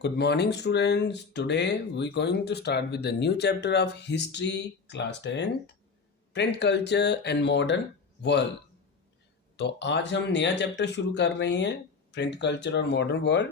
Good morning, students. Today we're going to start with the new chapter of History, Class 10th, Print Culture and Modern World. तो आज हम नया chapter शुरू कर रहे हैं, प्रिंट कल्चर और मॉडर्न वर्ल्ड,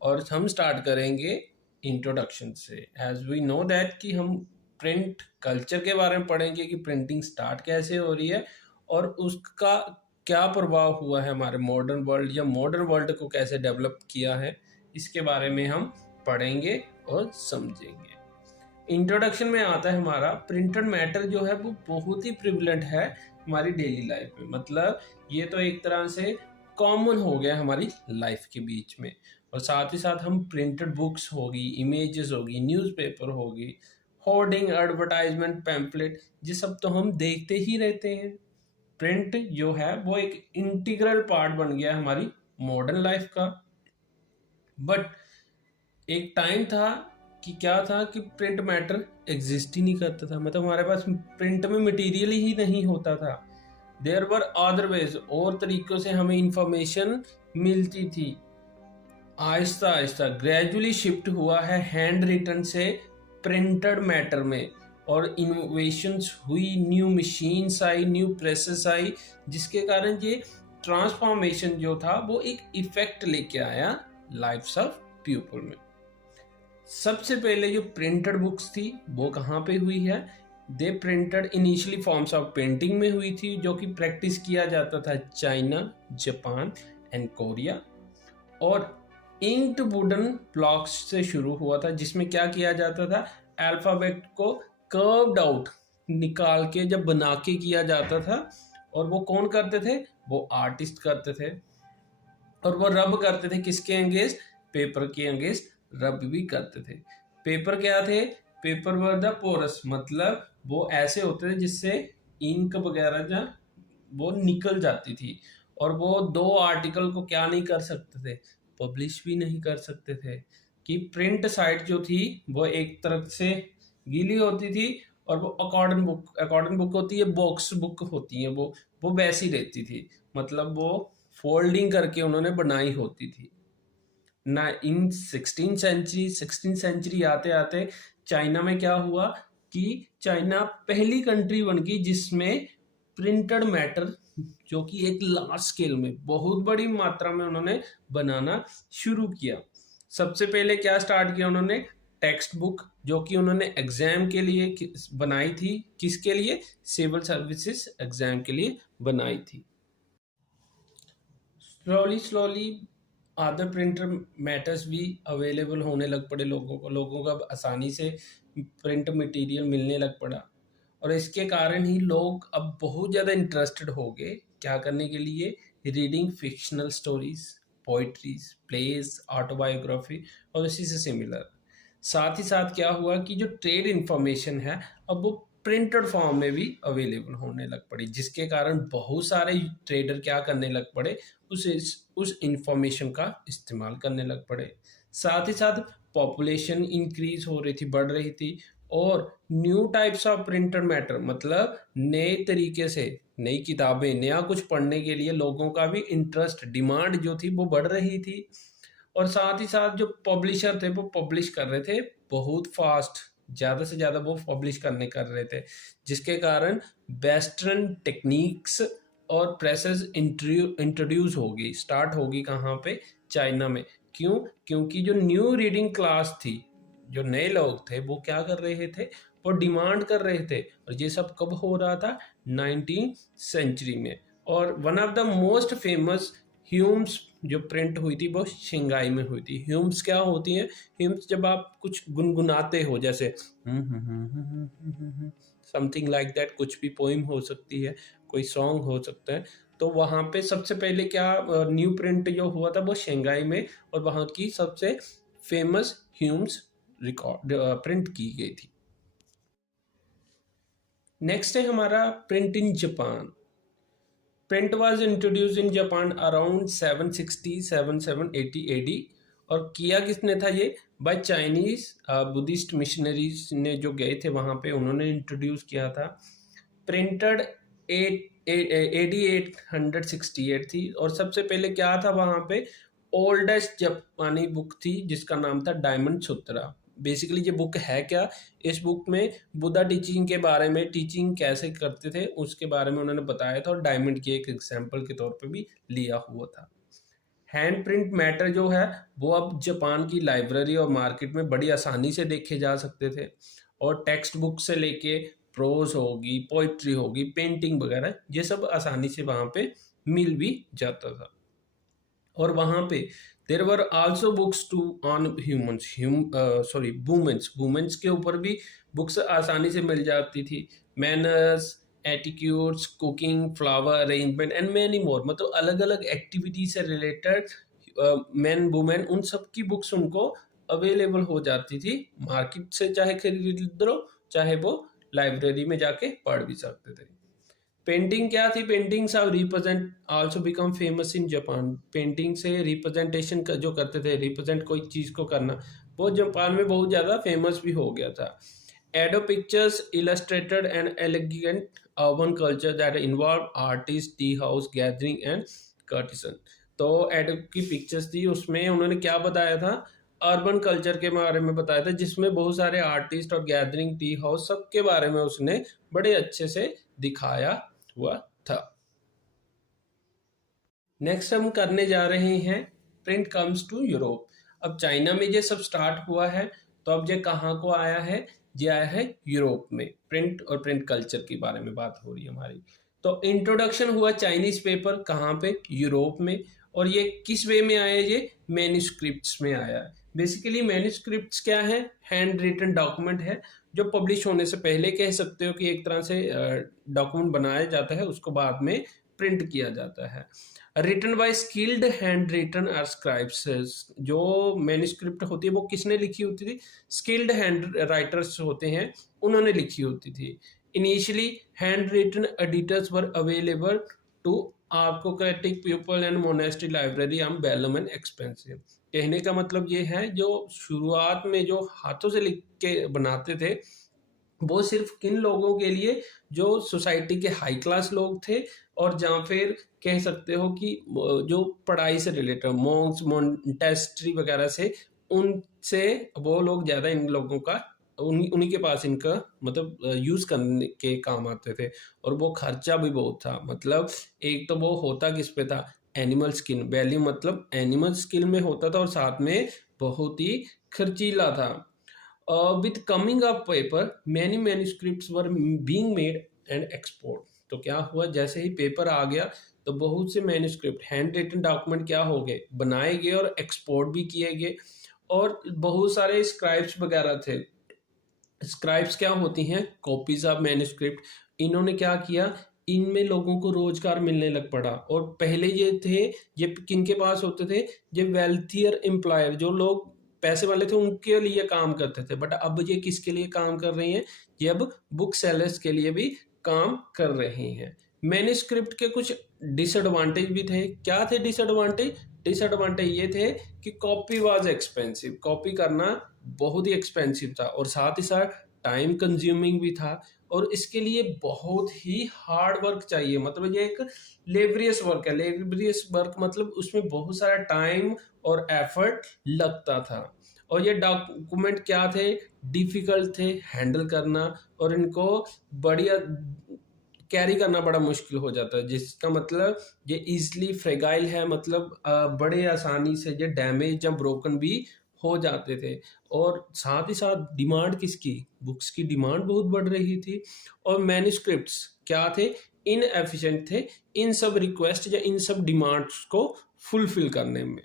और हम स्टार्ट करेंगे इंट्रोडक्शन से। एज वी नो दैट कि हम प्रिंट कल्चर के बारे में पढ़ेंगे कि प्रिंटिंग स्टार्ट कैसे हो रही है और उसका क्या प्रभाव हुआ है हमारे मॉडर्न वर्ल्ड या मॉडर्न वर्ल्ड को कैसे डेवलप किया है, इसके बारे में हम पढ़ेंगे और समझेंगे। इंट्रोडक्शन में आता है हमारा प्रिंटेड मैटर जो है वो बहुत ही प्रिविलेंट है हमारी डेली लाइफ में। मतलब ये तो एक तरह से कॉमन हो गया हमारी लाइफ के बीच में। और साथ ही साथ हम प्रिंटेड बुक्स होगी, इमेजेस होगी, न्यूज़पेपर होगी, होर्डिंग, एडवर्टाइजमेंट, पैम्पलेट, ये सब तो हम देखते ही रहते हैं। प्रिंट जो है वो एक इंटीग्रल पार्ट बन गया हमारी मॉडर्न लाइफ का। बट एक टाइम था कि क्या था कि प्रिंट मैटर एग्जिस्ट ही नहीं करता था। मतलब हमारे पास प्रिंट में मटेरियल ही नहीं होता था। देयर वर अदर वेज, और तरीकों से हमें इंफॉर्मेशन मिलती थी। आहिस्ता आहिस्ता ग्रेजुअली शिफ्ट हुआ है हैंड रिटन से प्रिंटेड मैटर में, और इनोवेशंस हुई, न्यू मशीन्स आई, न्यू प्रेसेस आई, जिसके कारण ये ट्रांसफॉर्मेशन जो था वो एक इफेक्ट लेके आया लाइफ्स ऑफ पीपल में। सबसे पहले जो प्रिंटेड बुक्स थी वो कहाँ पे हुई है? They printed initially forms of painting में हुई थी, जो कि प्रैक्टिस किया जाता था चाइना, जापान एंड कोरिया। और इंक्ड वुडन ब्लॉक्स से शुरू हुआ था, जिसमें क्या किया जाता था, अल्फाबेट को कर्व्ड आउट निकाल के जब बना के किया जाता था, और वो कौन करते थे? वो आर्टिस्ट करते थे। और वो रब करते थे किसके अंगेंस्ट? पेपर के अंगेंस्ट रब भी करते थे। पेपर क्या थे? पेपर वर द पोरस, मतलब वो ऐसे होते थे जिससे इंक वगैरह जो वो निकल जाती थी। और वो दो आर्टिकल को क्या नहीं कर सकते थे? पब्लिश भी नहीं कर सकते थे। कि प्रिंट साइट जो थी वो एक तरफ से गीली होती थी, और वो अकॉर्डिंग बुक होती है, बॉक्स बुक होती है, वो वैसी रहती थी। मतलब वो फोल्डिंग करके उन्होंने बनाई होती थी ना। इन 16th सेंचुरी आते आते चाइना में क्या हुआ कि चाइना पहली कंट्री बन गई जिसमें प्रिंटेड मैटर, जो कि एक लार्ज स्केल में बहुत बड़ी मात्रा में उन्होंने बनाना शुरू किया। सबसे पहले क्या स्टार्ट किया उन्होंने? टेक्स्ट बुक, जो कि उन्होंने एग्जाम के लिए बनाई थी। किसके लिए? सिविल सर्विसेज एग्जाम के लिए बनाई थी। स्लोली अदर प्रिंटर मैटर्स भी अवेलेबल होने लग पड़े लोगों को अब आसानी से प्रिंट मटेरियल मिलने लग पड़ा। और इसके कारण ही लोग अब बहुत ज़्यादा इंटरेस्टेड हो गए क्या करने के लिए? Reading fictional stories, poetries, plays, autobiography और इसी से सिमिलर। साथ ही साथ क्या हुआ कि जो ट्रेड इंफॉर्मेशन है अब वो प्रिंटेड फॉर्म में भी अवेलेबल होने लग पड़ी, जिसके कारण बहुत सारे ट्रेडर क्या करने लग पड़े? उस इंफॉर्मेशन का इस्तेमाल करने लग पड़े। साथ ही साथ पॉपुलेशन इंक्रीज हो रही थी, बढ़ रही थी, और new types of printed matter, मतलब नए तरीके से नई किताबें, नया कुछ पढ़ने के लिए लोगों का भी इंटरेस्ट, डिमांड जो थी वो बढ़ रही थी। और साथ ही साथ जो पब्लिशर थे वो पब्लिश कर रहे थे बहुत फास्ट, ज़्यादा से ज़्यादा वो पब्लिश कर रहे थे, जिसके कारण वेस्टर्न टेक्निक्स और प्रेसेस इंट्रोड्यूस होगी, स्टार्ट होगी कहाँ पे? चाइना में। क्यों? क्योंकि जो न्यू रीडिंग क्लास थी, जो नए लोग थे वो क्या कर रहे थे? वो डिमांड कर रहे थे। और ये सब कब हो रहा था? 19th सेंचुरी में। और one of the most famous Hume's जो प्रिंट हुई थी वो शंघाई में हुई थी। ह्यूम्स क्या होती हैं? ह्यूम्स जब आप कुछ गुनगुनाते हो, जैसे समथिंग लाइक दैट, कुछ भी पोइम हो सकती है, कोई सॉन्ग हो सकता है, तो वहाँ पे सबसे पहले क्या न्यू प्रिंट जो हुआ था वो शंघाई में, और वहाँ की सबसे फेमस ह्यूम्स रिकॉर्ड प्रिंट की गई थी। नेक्स्ट है हमारा print in Japan. Print was introduced in Japan around 760-780 AD, और किया किसने था ये? बाय चाइनीज बुद्धिस्ट मिशनरीज ने जो गए थे वहां पे, उन्होंने इंट्रोड्यूस किया था। प्रिंटेड एडी 868 थी, और सबसे पहले क्या था वहां पे? ओल्डेस्ट जापानी बुक थी जिसका नाम था डायमंड सूत्रा। बेसिकली ये बुक है क्या? इस बुक में बुद्धा टीचिंग के बारे में, टीचिंग कैसे करते थे उसके बारे में उन्होंने बताया था, और डायमंड की एक एग्जाम्पल के तौर पे भी लिया हुआ था। हैंड प्रिंट मैटर जो है वो अब जापान की लाइब्रेरी और मार्केट में बड़ी आसानी से देखे जा सकते थे, और टेक्स्ट बुक से लेके प्रोज होगी, पोइट्री होगी, पेंटिंग वगैरह, ये सब आसानी से वहाँ पे मिल भी जाता था। और वहाँ पे there were also books to on humans, women's के ऊपर भी बुक्स आसानी से मिल जाती थी। Manners, attitudes, cooking, flower arrangement and many more, मतलब अलग अलग एक्टिविटी से रिलेटेड मैन वुमेन उन सब की बुक्स उनको अवेलेबल हो जाती थी मार्केट से, चाहे खरीद लो चाहे वो लाइब्रेरी में जाके पढ़ भी सकते थे। पेंटिंग क्या थी? Paintings are represent also become famous in Japan. Painting से रिप्रेजेंटेशन जो करते थे, रिप्रेजेंट कोई चीज को करना, वो जापान में बहुत ज्यादा फेमस भी हो गया था। Edo pictures illustrated and elegant urban culture that involve artist, tea house gathering and courtesan. तो एडो की पिक्चर्स थी, उसमें उन्होंने क्या बताया था? अर्बन कल्चर के बारे में बताया था, जिसमें बहुत सारे आर्टिस्ट और गैदरिंग, टी हाउस, सबके बारे में उसने बड़े अच्छे से दिखाया हुआ था। नेक्स्ट हम करने जा रहे हैं प्रिंट कम्स टू यूरोप। अब चाइना में ये सब स्टार्ट हुआ है, तो अब ये कहाँ को आया है? ये आया है यूरोप में। प्रिंट और प्रिंट कल्चर के बारे में बात हो रही है हमारी। तो इंट्रोडक्शन हुआ चाइनीज पेपर कहाँ पे? यूरोप में। और ये किस वे में आया? ये मैन्युस्क्रिप्ट्स में आया है। बेसिकली मैन्युस्क्रिप्ट्स क्या है? हैंड रिटन डॉक्यूमेंट है, जो पब्लिश होने से पहले कह सकते हो कि एक तरह से डॉक्यूमेंट बनाया जाता है, उसको बाद में प्रिंट किया जाता है। Written by skilled hand written are scribes. जो मैन्युस्क्रिप्ट होती है वो किसने लिखी होती थी? स्किल्ड हैंड राइटर्स होते हैं, उन्होंने लिखी होती थी। Initially handwritten editors were available to aristocratic people and monastery library on vellum and expensive. कहने का मतलब ये है, जो शुरुआत में जो हाथों से लिख के बनाते थे वो सिर्फ किन लोगों के लिए? जो सोसाइटी के हाई क्लास लोग थे, और जहाँ फिर कह सकते हो कि जो पढ़ाई से रिलेटेड मॉन्क्स, मोन्टेस्ट्री वगैरह से, उनसे वो लोग ज़्यादा इन लोगों का उन्हीं के पास इनका मतलब यूज़ करने के काम आते थे। और वो खर्चा भी बहुत था, मतलब एक तो वो होता किस पे था? एनिमल स्किन, वैल्यू मतलब एनिमल स्किन में होता था, और साथ में बहुत ही खर्चीला था। With coming of paper many manuscripts were being made and export. तो क्या हुआ? जैसे ही पेपर आ गया तो बहुत से मैन्युस्क्रिप्ट, हैंड रिटन डॉक्यूमेंट क्या हो गए? बनाए गए और एक्सपोर्ट भी किए गए। और बहुत सारे स्क्राइब्स वगैरह थे। स्क्राइब्स क्या होती हैं? Copies of manuscript. इन्होंने क्या किया? इनमें लोगों को रोजगार मिलने लग पड़ा। और पहले ये थे, ये किनके पास होते थे? ये वेल्थियर एम्प्लॉयर, जो लोग पैसे वाले थे उनके लिए काम करते थे। बट अब ये किसके लिए काम कर रही हैं? ये अब बुक सेलर्स के लिए भी काम कर रहे हैं। मैन्युस्क्रिप्ट के कुछ डिसएडवांटेज भी थे। क्या थे डिसएडवांटेज? डिसएडवांटेज ये थे कि कॉपी वाज एक्सपेंसिव, कॉपी करना बहुत ही एक्सपेंसिव था, और साथ ही साथ टाइम कंज्यूमिंग भी था, और इसके लिए बहुत ही हार्ड वर्क चाहिए। मतलब ये एक लेबरियस वर्क है। लेबरियस वर्क मतलब उसमें बहुत सारा टाइम और एफर्ट लगता था। और ये डॉक्यूमेंट क्या थे? डिफिकल्ट थे हैंडल करना, और इनको बढ़िया कैरी करना बड़ा मुश्किल हो जाता है, जिसका मतलब ये इजली फ्रेगाइल है, मतलब बड़े आसानी से ये डैमेज या ब्रोकन भी हो जाते थे। और साथ ही साथ डिमांड किसकी? बुक्स की डिमांड बहुत बढ़ रही थी। और मैन्युस्क्रिप्ट्स क्या थे? इनएफिशिएंट थे इन सब रिक्वेस्ट या इन सब डिमांड्स को फुलफिल करने में।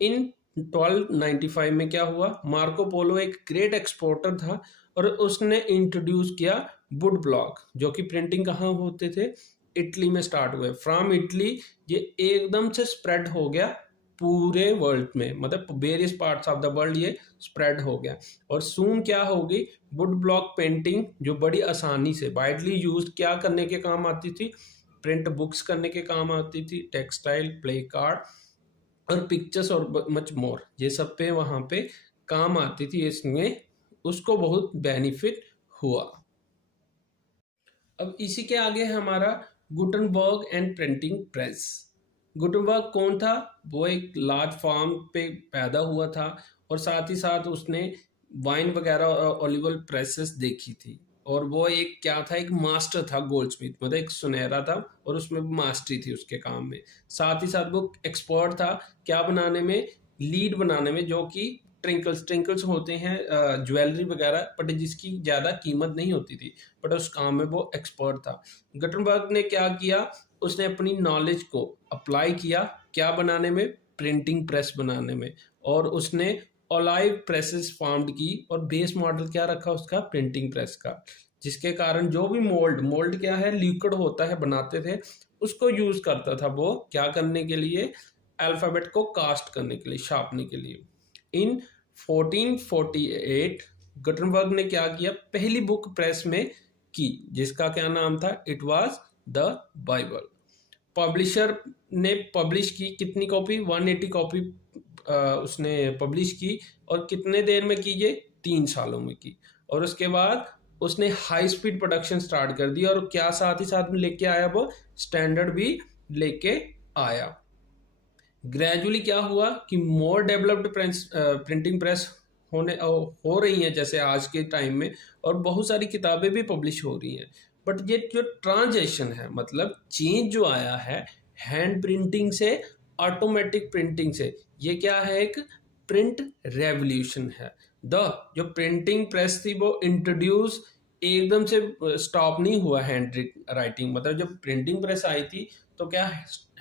इन 1295 में क्या हुआ? मार्को पोलो एक ग्रेट एक्सपोर्टर था, और उसने इंट्रोड्यूस किया वुड ब्लॉक, जो कि प्रिंटिंग कहाँ होते थे? इटली में स्टार्ट हुए। फ्रॉम इटली ये एकदम से स्प्रेड हो गया पूरे वर्ल्ड में, मतलब various parts of the world ये स्प्रेड हो गया। और सून क्या होगी, वुड ब्लॉक पेंटिंग जो बड़ी आसानी से वाइडली यूज्ड क्या करने के काम आती थी, प्रिंट बुक्स करने के काम आती थी, टेक्सटाइल, प्ले कार्ड और पिक्चर्स और मच मोर, ये सब पे वहाँ पे काम आती थी, इसमें उसको बहुत बेनिफिट हुआ। अब इसी के आगे है हमारा Gutenberg and printing press. Gutenberg कौन था, वो एक लार्ज फार्म पे पैदा हुआ था और साथ ही साथ उसने वाइन वगैरह और ओलिवल प्रेसेस देखी थी। और वो एक क्या था, एक मास्टर था, गोल्डस्मिथ, मतलब एक सुनहरा था और उसमें मास्टरी थी उसके काम में। साथ ही साथ वो एक्सपर्ट था क्या बनाने में, लीड बनाने में, जो कि ट्रिंकल्स होते हैं ज्वेलरी वगैरह, बट जिसकी ज़्यादा कीमत नहीं होती थी, बट उस काम में वो एक्सपर्ट था। गुटनबर्ग ने क्या किया, उसने अपनी नॉलेज को अप्लाई किया क्या बनाने में, प्रिंटिंग प्रेस बनाने में। और उसने ओलाइव प्रेसेस फाउंड की और बेस मॉडल क्या रखा उसका, प्रिंटिंग प्रेस का, जिसके कारण जो भी मोल्ड क्या है, लिक्विड होता है, बनाते थे, उसको यूज करता था वो क्या करने के लिए, अल्फाबेट को कास्ट करने के लिए, छापने के लिए। इन 1448 गुटनबर्ग ने क्या किया, पहली बुक प्रेस में की, जिसका क्या नाम था, it was the Bible. Publisher ने पब्लिश की कितनी कॉपी, 180 कॉपी उसने पब्लिश की। और कितने देर में की ये, 3 सालों में की। और उसके बाद उसने हाई स्पीड प्रोडक्शन स्टार्ट कर दी और क्या साथ ही साथ में लेके आया, वो स्टैंडर्ड भी लेके आया। ग्रेजुअली क्या हुआ कि मोर डेवलप्ड प्रिंटिंग प्रेस हो रही हैं जैसे आज के टाइम में, और बहुत सारी किताबें भी पब्लिश हो रही हैं। बट ये जो ट्रांजेक्शन है, मतलब चेंज जो आया है हैंड प्रिंटिंग से ऑटोमेटिक प्रिंटिंग से, ये क्या है, एक प्रिंट रेवोल्यूशन है। जो प्रिंटिंग प्रेस थी वो इंट्रोड्यूस एकदम से स्टॉप नहीं हुआ हैंड राइटिंग, मतलब जब प्रिंटिंग प्रेस आई थी तो क्या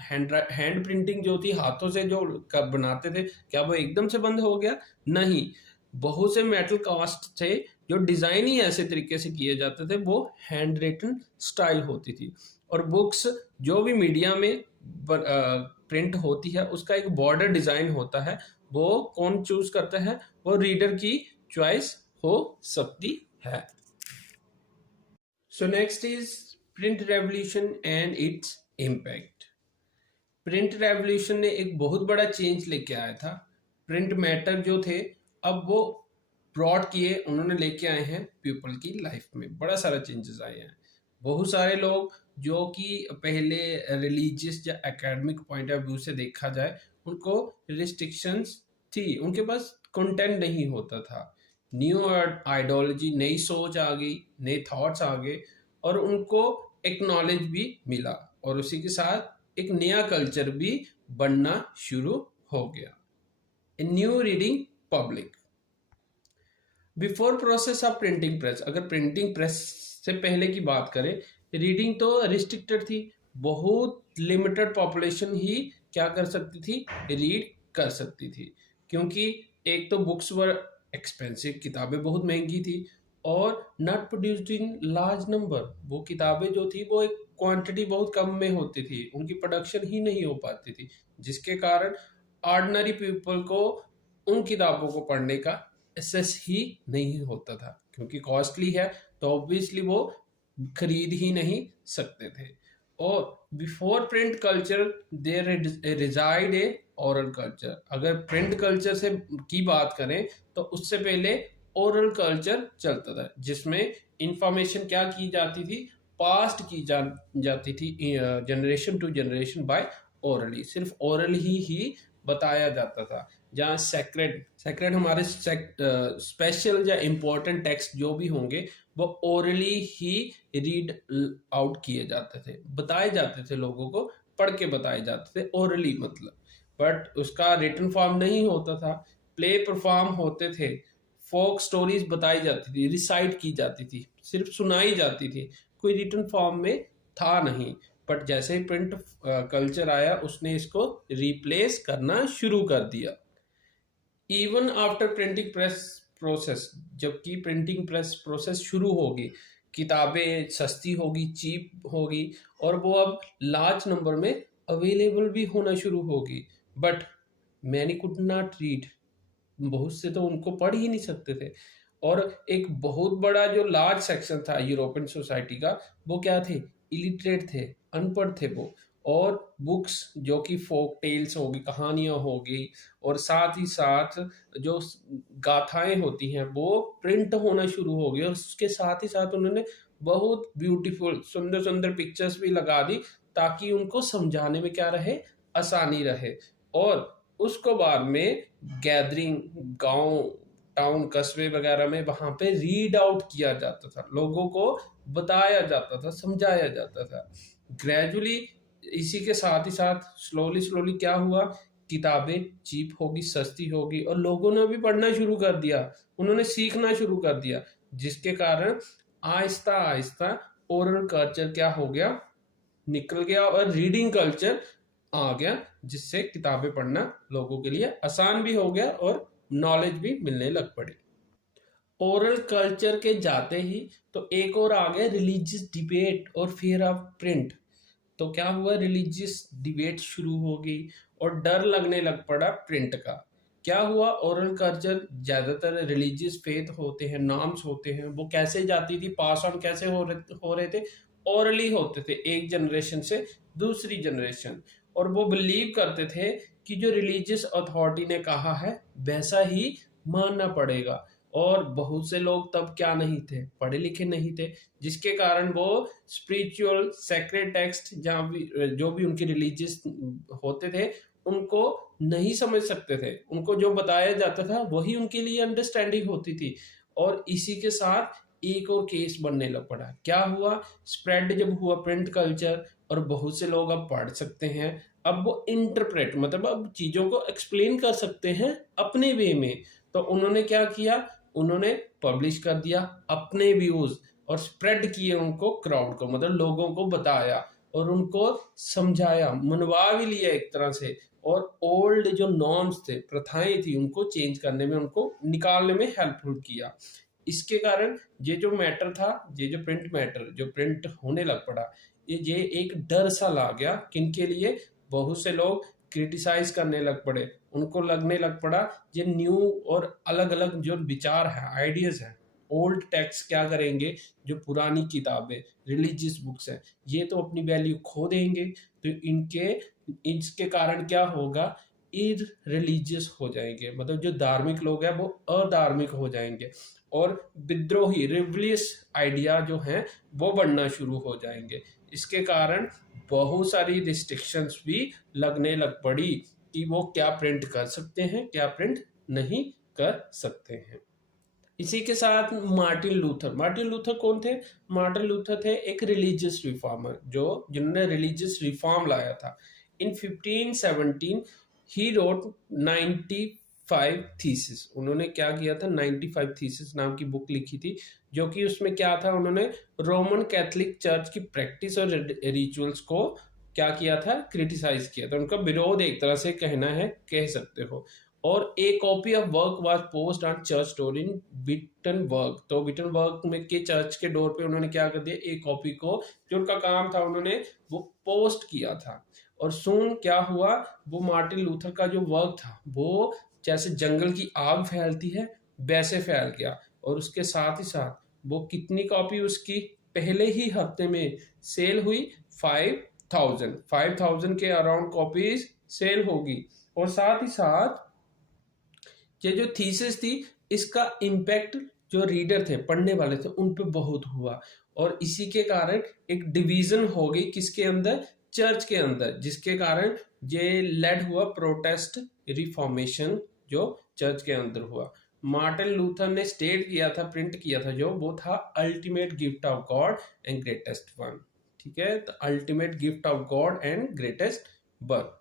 हैंड प्रिंटिंग जो थी, हाथों से जो कब बनाते थे, क्या वो एकदम से बंद हो गया, नहीं। बहुत से मेटल कास्ट थे जो डिजाइन ही ऐसे तरीके से किए जाते थे, वो हैंड रिटन स्टाइल होती थी। और बुक्स जो भी मीडिया में प्रिंट होती है उसका एक बॉर्डर डिजाइन होता है, वो कौन चूज करता है, वो रीडर की चॉइस हो सकती है। So next is print revolution and its impact. Print revolution ने एक बहुत बड़ा चेंज लेके आया था। प्रिंट मैटर जो थे अब वो ब्रॉड किए, उन्होंने लेके आए हैं पीपल की लाइफ में, बड़ा सारा चेंजेस आए हैं। बहुत सारे लोग जो कि पहले रिलीजियस या एकेडमिक पॉइंट ऑफ व्यू से देखा जाए, उनको रिस्ट्रिक्शंस थी, उनके पास कंटेंट नहीं होता था। न्यू आइडियोलॉजी, नई सोच आ गई, नए थॉट्स आ गए और उनको एक नॉलेज भी मिला, और उसी के साथ एक नया कल्चर भी बनना शुरू हो गया। A new reading public. Before process of printing press, अगर प्रिंटिंग प्रेस से पहले की बात करें, रीडिंग तो रिस्ट्रिक्टेड थी, बहुत लिमिटेड पॉपुलेशन ही क्या कर सकती थी, रीड कर सकती थी। क्योंकि एक तो बुक्स वर एक्सपेंसिव, किताबें बहुत महंगी थी, और not produced in large number, वो किताबें जो थी वो एक क्वांटिटी बहुत कम में होती थी, उनकी प्रोडक्शन ही नहीं हो पाती थी, जिसके कारण ऑर्डिनरी पीपल को उन किताबों को पढ़ने का एक्सेस ही नहीं होता था, क्योंकि कॉस्टली है तो ऑब्वियसली वो खरीद ही नहीं सकते थे। और before print culture there resided a oral culture. अगर प्रिंट कल्चर से की बात करें तो उससे पहले ओरल कल्चर चलता था, जिसमें इंफॉर्मेशन क्या की जाती थी, पास्ट की जाती थी generation to generation by orally, सिर्फ ओरल ही बताया जाता था। जहाँ सेक्रेट हमारे स्पेशल या इम्पोर्टेंट टेक्स्ट जो भी होंगे वो ओरली ही रीड आउट किए जाते थे, बताए जाते थे, लोगों को पढ़ के बताए जाते थे ओरली, मतलब। बट उसका रिटन फॉर्म नहीं होता था, प्ले परफॉर्म होते थे, फोक स्टोरीज बताई जाती थी, रिसाइट की जाती थी, सिर्फ सुनाई जाती थी, कोई रिटन फॉर्म में था नहीं। बट जैसे ही प्रिंट कल्चर आया उसने इसको रिप्लेस करना शुरू कर दिया। Even after printing press process, जबकि प्रिंटिंग प्रेस प्रोसेस शुरू होगी, किताबें सस्ती होगी, चीप होगी, और वो अब लार्ज नंबर में अवेलेबल भी होना शुरू होगी, but many could not read, बहुत से तो उनको पढ़ ही नहीं सकते थे। और एक बहुत बड़ा जो लार्ज सेक्शन था यूरोपियन सोसाइटी का, वो क्या थे, इलिटरेट थे, अनपढ़ थे वो। और बुक्स जो कि फोक टेल्स होगी, कहानियां होगी, और साथ ही साथ जो गाथाएं होती हैं वो प्रिंट होना शुरू हो गई। और उसके साथ ही साथ उन्होंने बहुत ब्यूटीफुल सुंदर सुंदर पिक्चर्स भी लगा दी, ताकि उनको समझाने में क्या रहे, आसानी रहे। और उसको बाद में गैदरिंग, गांव, टाउन, कस्बे वगैरह में वहां पे रीड आउट किया जाता था, लोगों को बताया जाता था, समझाया जाता था। ग्रेजुअली इसी के साथ ही साथ स्लोली स्लोली क्या हुआ, किताबें चीप होगी, सस्ती होगी, और लोगों ने भी पढ़ना शुरू कर दिया, उन्होंने सीखना शुरू कर दिया, जिसके कारण आहिस्ता आहिस्ता ओरल कल्चर क्या हो गया, निकल गया, और रीडिंग कल्चर आ गया, जिससे किताबें पढ़ना लोगों के लिए आसान भी हो गया और नॉलेज भी मिलने लग पड़ी। ओरल कल्चर के जाते ही तो एक और आ गया रिलीजियस डिबेट और फियर ऑफ प्रिंट। तो क्या हुआ, रिलीजियस डिबेट शुरू हो गई और डर लगने लग पड़ा प्रिंट का। क्या हुआ, ओरल कल्चर, ज्यादातर रिलीजियस फेथ होते हैं, नॉर्म्स होते हैं, वो कैसे जाती थी, पास ऑन कैसे हो रहे थे, ओरली होते थे एक जनरेशन से दूसरी जनरेशन। और वो बिलीव करते थे कि जो रिलीजियस अथॉरिटी ने कहा है वैसा ही मानना पड़ेगा। और बहुत से लोग तब क्या नहीं थे, पढ़े लिखे नहीं थे, जिसके कारण वो स्पिरिचुअल सेक्रेट टेक्स्ट जहाँ भी जो भी उनके रिलीजियस होते थे उनको नहीं समझ सकते थे, उनको जो बताया जाता था वही उनके लिए अंडरस्टैंडिंग होती थी। और इसी के साथ एक और केस बनने लग पड़ा। क्या हुआ, स्प्रेड जब हुआ प्रिंट कल्चर और बहुत से लोग अब पढ़ सकते हैं, अब वो इंटरप्रेट मतलब अब चीजों को एक्सप्लेन कर सकते हैं अपने वे में। तो उन्होंने क्या किया, उन्होंने पब्लिश कर दिया अपने व्यूज और स्प्रेड किए उनको, क्राउड को मतलब लोगों को बताया और उनको समझाया, मनवा भी लिया एक तरह से। और ओल्ड जो नॉर्म्स थे, प्रथाएं थी, उनको चेंज करने में, उनको निकालने में हेल्पफुल किया। इसके कारण ये जो मैटर था, ये जो प्रिंट मैटर जो प्रिंट होने लग पड़ा, ये एक डर सा ला गया किनके लिए, बहुत से लोग क्रिटिसाइज करने लग पड़े, उनको लगने लग पड़ा ये न्यू और अलग अलग जो विचार है, आइडियाज है, ओल्ड टेक्स्ट क्या करेंगे, जो पुरानी किताबें रिलीजियस बुक्स हैं ये तो अपनी वैल्यू खो देंगे। तो इसके कारण क्या होगा, इर रिलीजियस हो जाएंगे, मतलब जो धार्मिक लोग हैं वो अधार्मिक हो जाएंगे, और विद्रोही रिवलियस आइडिया जो हैं वो बढ़ना शुरू हो जाएंगे। इसके कारण बहुत सारी रिस्ट्रिक्शंस भी लगने लग पड़ी कि वो क्या प्रिंट कर सकते हैं, क्या प्रिंट नहीं कर सकते हैं। इसी के साथ मार्टिन लूथर, मार्टिन लूथर कौन थे, मार्टिन लूथर थे एक रिलीजियस रिफॉर्मर जिन्होंने रिलीजियस रिफॉर्म लाया था। इन 1517 ही रोट 95 थीसिस, उन्होंने क्या किया था, 95 थीसिस नाम की बुक लिखी थी, जो कि उसमें क्या था, उन्होंने रोमन कैथोलिक चर्च की प्रैक्टिस और रिचुअल्स को क्या किया था, क्रिटिसाइज किया था, उनका विरोध एक तरह से कहना है, कह सकते हो। और ए copy of work was post on church door in Wittenberg, तो विटनबर्ग में के चर्च के डोर पे उन्होंने क्या कर दिया, एक कॉपी को, जो उनका काम था, उन्होंने वो पोस्ट किया था। और सुन क्या हुआ, वो मार्टिन लूथर का जो वर्क था वो जैसे जंगल की आग फैलती है वैसे फैल गया। और उसके साथ ही साथ वो कितनी कॉपी उसकी पहले ही हफ्ते में सेल हुई, 5000 के अराउंड कॉपीज सेल होगी। और साथ ही साथ ये जो थीसिस थी इसका इम्पैक्ट जो रीडर थे, पढ़ने वाले थे, उन पे बहुत हुआ। और इसी के कारण एक डिवीजन हो गई किसके अंदर, चर्च के अंदर, जिसके कारण ये लेड हुआ प्रोटेस्ट रिफॉर्मेशन जो चर्च के अंदर हुआ। मार्टिन लूथर ने स्टेट किया था, प्रिंट किया था, जो वो था ultimate gift of God and greatest one. ठीक है, तो ultimate gift of God and greatest one.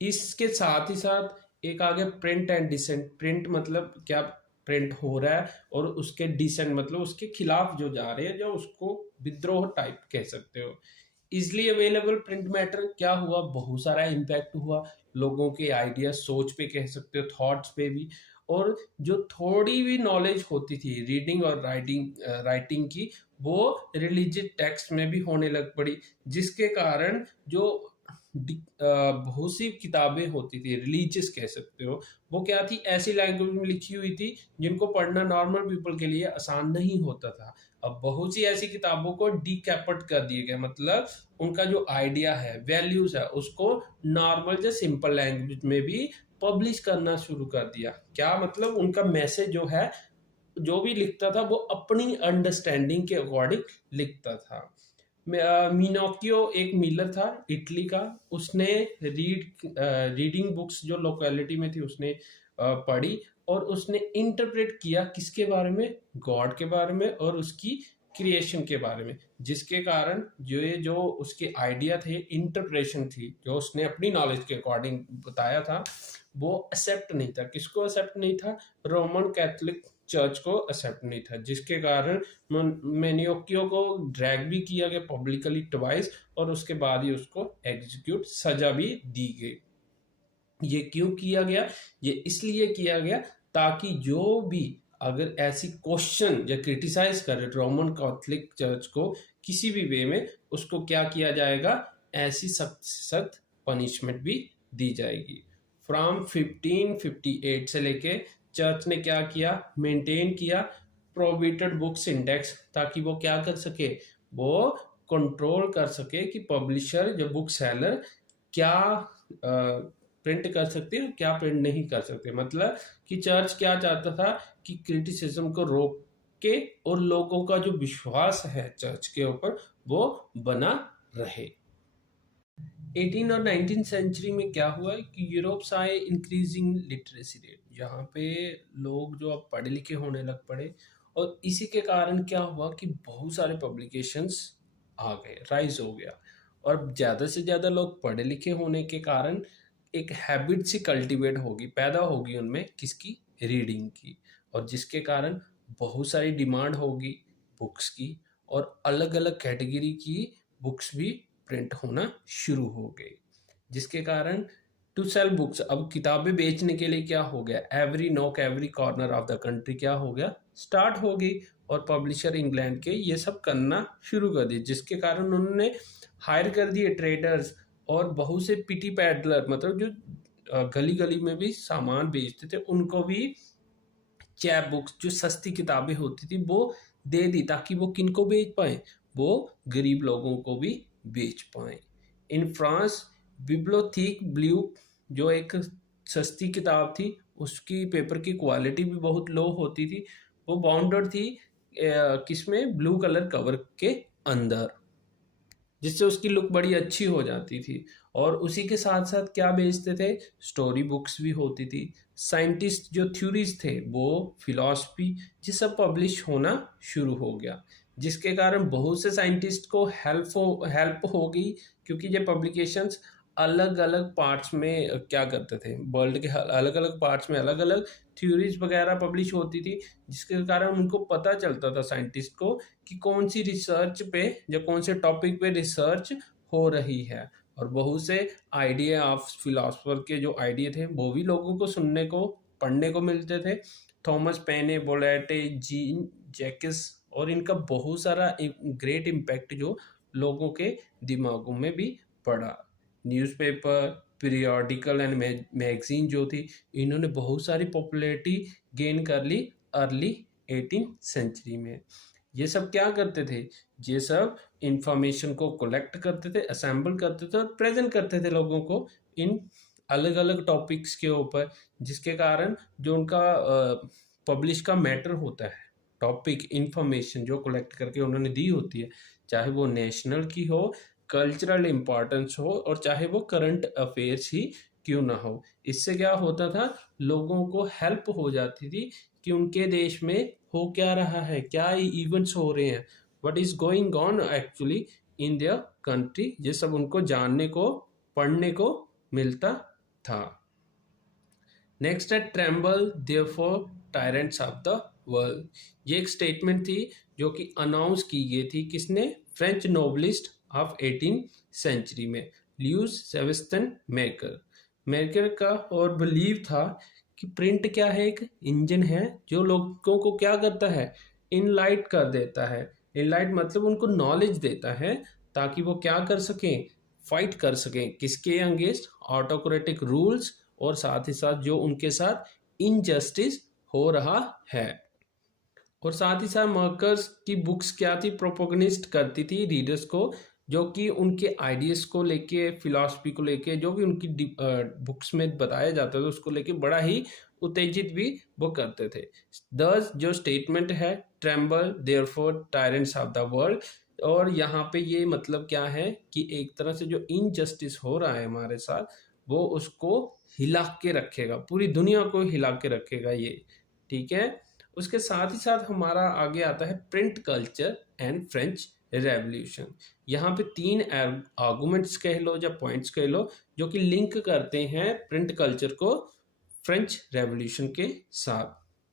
इसके साथ ही साथ एक आ गया प्रिंट एंड डिसेंट। प्रिंट मतलब क्या, प्रिंट हो रहा है, और उसके डिसेंट मतलब उसके खिलाफ जो जा रहे हैं, जो उसको विद्रोह टाइप कह सकते हो। इजली अवेलेबल प्रिंट मैटर क्या हुआ, बहुत सारा इम्पैक्ट हुआ लोगों के आइडिया, सोच पे कह सकते हो, थॉट्स पे भी। और जो थोड़ी भी नॉलेज होती थी रीडिंग और राइटिंग की, वो रिलीजियस टेक्स्ट में भी होने लग पड़ी, जिसके कारण जो बहुत सी किताबें होती थी, रिलीजियस कह सकते हो, वो क्या थी, ऐसी लैंग्वेज में लिखी हुई थी जिनको पढ़ना नॉर्मल पीपल के लिए आसान नहीं होता था। अब बहुत सी ऐसी किताबों को डीकैप्ट कर दिए गए, मतलब उनका जो आइडिया है, वैल्यूज है, उसको नॉर्मल या सिंपल लैंग्वेज में भी पब्लिश करना शुरू कर दिया। क्या मतलब, उनका मैसेज जो है, जो भी लिखता था वो अपनी अंडरस्टैंडिंग के अकॉर्डिंग लिखता था। मिनोकियो एक मिलर था इटली का, उसने रीडिंग बुक्स जो लोकेलिटी में थी उसने पढ़ी, और उसने इंटरप्रेट किया किसके बारे में, गॉड के बारे में और उसकी क्रिएशन के बारे में, जिसके कारण जो उसके आइडिया थे, इंटरप्रेशन थी, जो उसने अपनी नॉलेज के अकॉर्डिंग बताया था, वो एक्सेप्ट नहीं था। किसको एक्सेप्ट नहीं था? रोमन कैथोलिक चर्च को एक्सेप्ट नहीं था, जिसके कारण मेनियोकियो को ड्रैग भी किया गया पब्लिकली ट्वाइस, और उसके बाद ही उसको एग्जीक्यूट, सजा भी दी गई। ये क्यों किया गया? ये इसलिए किया गया ताकि जो भी अगर ऐसी क्वेश्चन या क्रिटिसाइज करे रोमन कैथोलिक चर्च को किसी भी वे में, उसको क्या किया जाएगा, ऐसी सख्त सख्त पनिशमेंट भी दी जाएगी। फ्रॉम 1558 से लेके चर्च ने क्या किया, मेंटेन किया प्रोहिबिटेड बुक्स इंडेक्स, ताकि वो क्या कर सके, वो कंट्रोल कर सके कि पब्लिशर या बुक सेलर क्या प्रिंट कर सकते हैं, क्या प्रिंट नहीं कर सकते। मतलब कि चर्च क्या चाहता था कि क्रिटिसिज्म को रोक के और लोगों का जो विश्वास है चर्च के ऊपर वो बना रहे। 18 और 19 सेंचुरी में क्या हुआ है कि यूरोप से आए इंक्रीजिंग लिटरेसी रेट, जहाँ पे लोग जो अब पढ़े लिखे होने लग पड़े, और इसी के कारण क्या हुआ कि बहुत सारे पब्लिकेशंस आ गए, राइज हो गया, और ज़्यादा से ज़्यादा लोग पढ़े लिखे होने के कारण एक हैबिट सी कल्टीवेट होगी, पैदा होगी उनमें, किसकी, रीडिंग की, और जिसके कारण बहुत सारी डिमांड होगी बुक्स की, और अलग अलग कैटेगरी की बुक्स भी प्रिंट होना शुरू हो गई, जिसके कारण टू सेल बुक्स, अब किताबें बेचने के लिए क्या हो गया, every knock every corner of the country क्या हो गया, स्टार्ट हो गई, और पब्लिशर इंग्लैंड के ये सब करना शुरू कर दिए, जिसके कारण उन्होंने हायर कर दिए ट्रेडर्स और बहुत से पिटी पैडलर, मतलब जो गली गली में भी सामान बेचते थे, उनको भी चैप बुक्स, जो सस्ती किताबें होती थी, वो दे दी, ताकि वो किनको बेच पाए, वो गरीब लोगों को भी बेच पाए। इन फ्रांस बिब्लोथीक ब्लू, जो एक सस्ती किताब थी, उसकी पेपर की क्वालिटी भी बहुत लो होती थी, वो बाउंडेड थी किसमें, ब्लू कलर कवर के अंदर, जिससे उसकी लुक बड़ी अच्छी हो जाती थी। और उसी के साथ साथ क्या बेचते थे, स्टोरी बुक्स भी होती थी, साइंटिस्ट जो थ्योरीज थे, वो फिलॉसफी, ये सब पब्लिश होना शुरू हो गया, जिसके कारण बहुत से साइंटिस्ट को हेल्प हो गई, क्योंकि ये पब्लिकेशंस अलग अलग पार्ट्स में क्या करते थे, वर्ल्ड के अलग अलग पार्ट्स में अलग अलग थ्योरीज वगैरह पब्लिश होती थी, जिसके कारण उनको पता चलता था साइंटिस्ट को कि कौन सी रिसर्च पे या कौन से टॉपिक पे रिसर्च हो रही है। और बहुत से आइडिया ऑफ फिलोसफर के जो आइडिया थे वो भी लोगों को सुनने को, पढ़ने को मिलते थे। थॉमस पेने, बोलेटे, जीन जैकिस, और इनका बहुत सारा ग्रेट इम्पैक्ट जो लोगों के दिमागों में भी पड़ा। न्यूज़पेपर, पीरियोडिकल एंड मैगजीन जो थी, इन्होंने बहुत सारी पॉपुलैरिटी गेन कर ली अर्ली 18 सेंचुरी में। ये सब क्या करते थे, ये सब इंफॉर्मेशन को कलेक्ट करते थे, असेंबल करते थे और प्रेजेंट करते थे लोगों को इन अलग अलग टॉपिक्स के ऊपर, जिसके कारण जो उनका पब्लिश का मैटर होता है, टॉपिक इंफॉर्मेशन जो कलेक्ट करके उन्होंने दी होती है, चाहे वो नेशनल की हो, कल्चरल इम्पोर्टेंस हो, और चाहे वो करंट अफेयर्स ही क्यों ना हो, इससे क्या होता था, लोगों को हेल्प हो जाती थी कि उनके देश में हो क्या रहा है, क्या इवेंट्स हो रहे हैं, what is going on actually in their country, ये सब उनको जानने को, पढ़ने को मिलता था। नेक्स्ट है tremble therefore tyrants of the world. ये एक स्टेटमेंट थी जो कि अनाउंस की गई थी, किसने, फ्रेंच नोबलिस्ट ऑफ 18 सेंचुरी में, ल्यूस सेबेस्टियन मेकर। मेकर का और बिलीव था कि प्रिंट क्या है, एक इंजन है जो लोगों को क्या करता है, इनलाइट कर देता है। इनलाइट मतलब उनको नॉलेज देता है, ताकि वो क्या कर सकें, फाइट कर सकें, किसके अगेंस्ट, ऑटोक्रेटिक रूल्स, और साथ ही साथ जो उनके साथ इनजस्टिस हो रहा है। और साथ ही साथ मार्कर्स की बुक्स क्या थी, प्रोपोगनिस्ट करती थी रीडर्स को, जो कि उनके आइडियाज को लेके, फिलॉसफी को लेके, जो भी उनकी बुक्स में बताया जाता था उसको लेके बड़ा ही उत्तेजित भी वो करते थे। दस जो स्टेटमेंट है, tremble therefore tyrants of the world, और यहाँ पे ये मतलब क्या है कि एक तरह से जो इनजस्टिस हो रहा है हमारे साथ, वो उसको हिला के रखेगा, पूरी दुनिया को हिला के रखेगा ये, ठीक है। उसके साथ ही साथ हमारा आगे आता है print culture and French revolution. यहाँ पे तीन आर्गुमेंट्स कह लो या पॉइंट्स कह लो जो कि लिंक करते हैं प्रिंट कल्चर को फ्रेंच रेवोल्यूशन के साथ।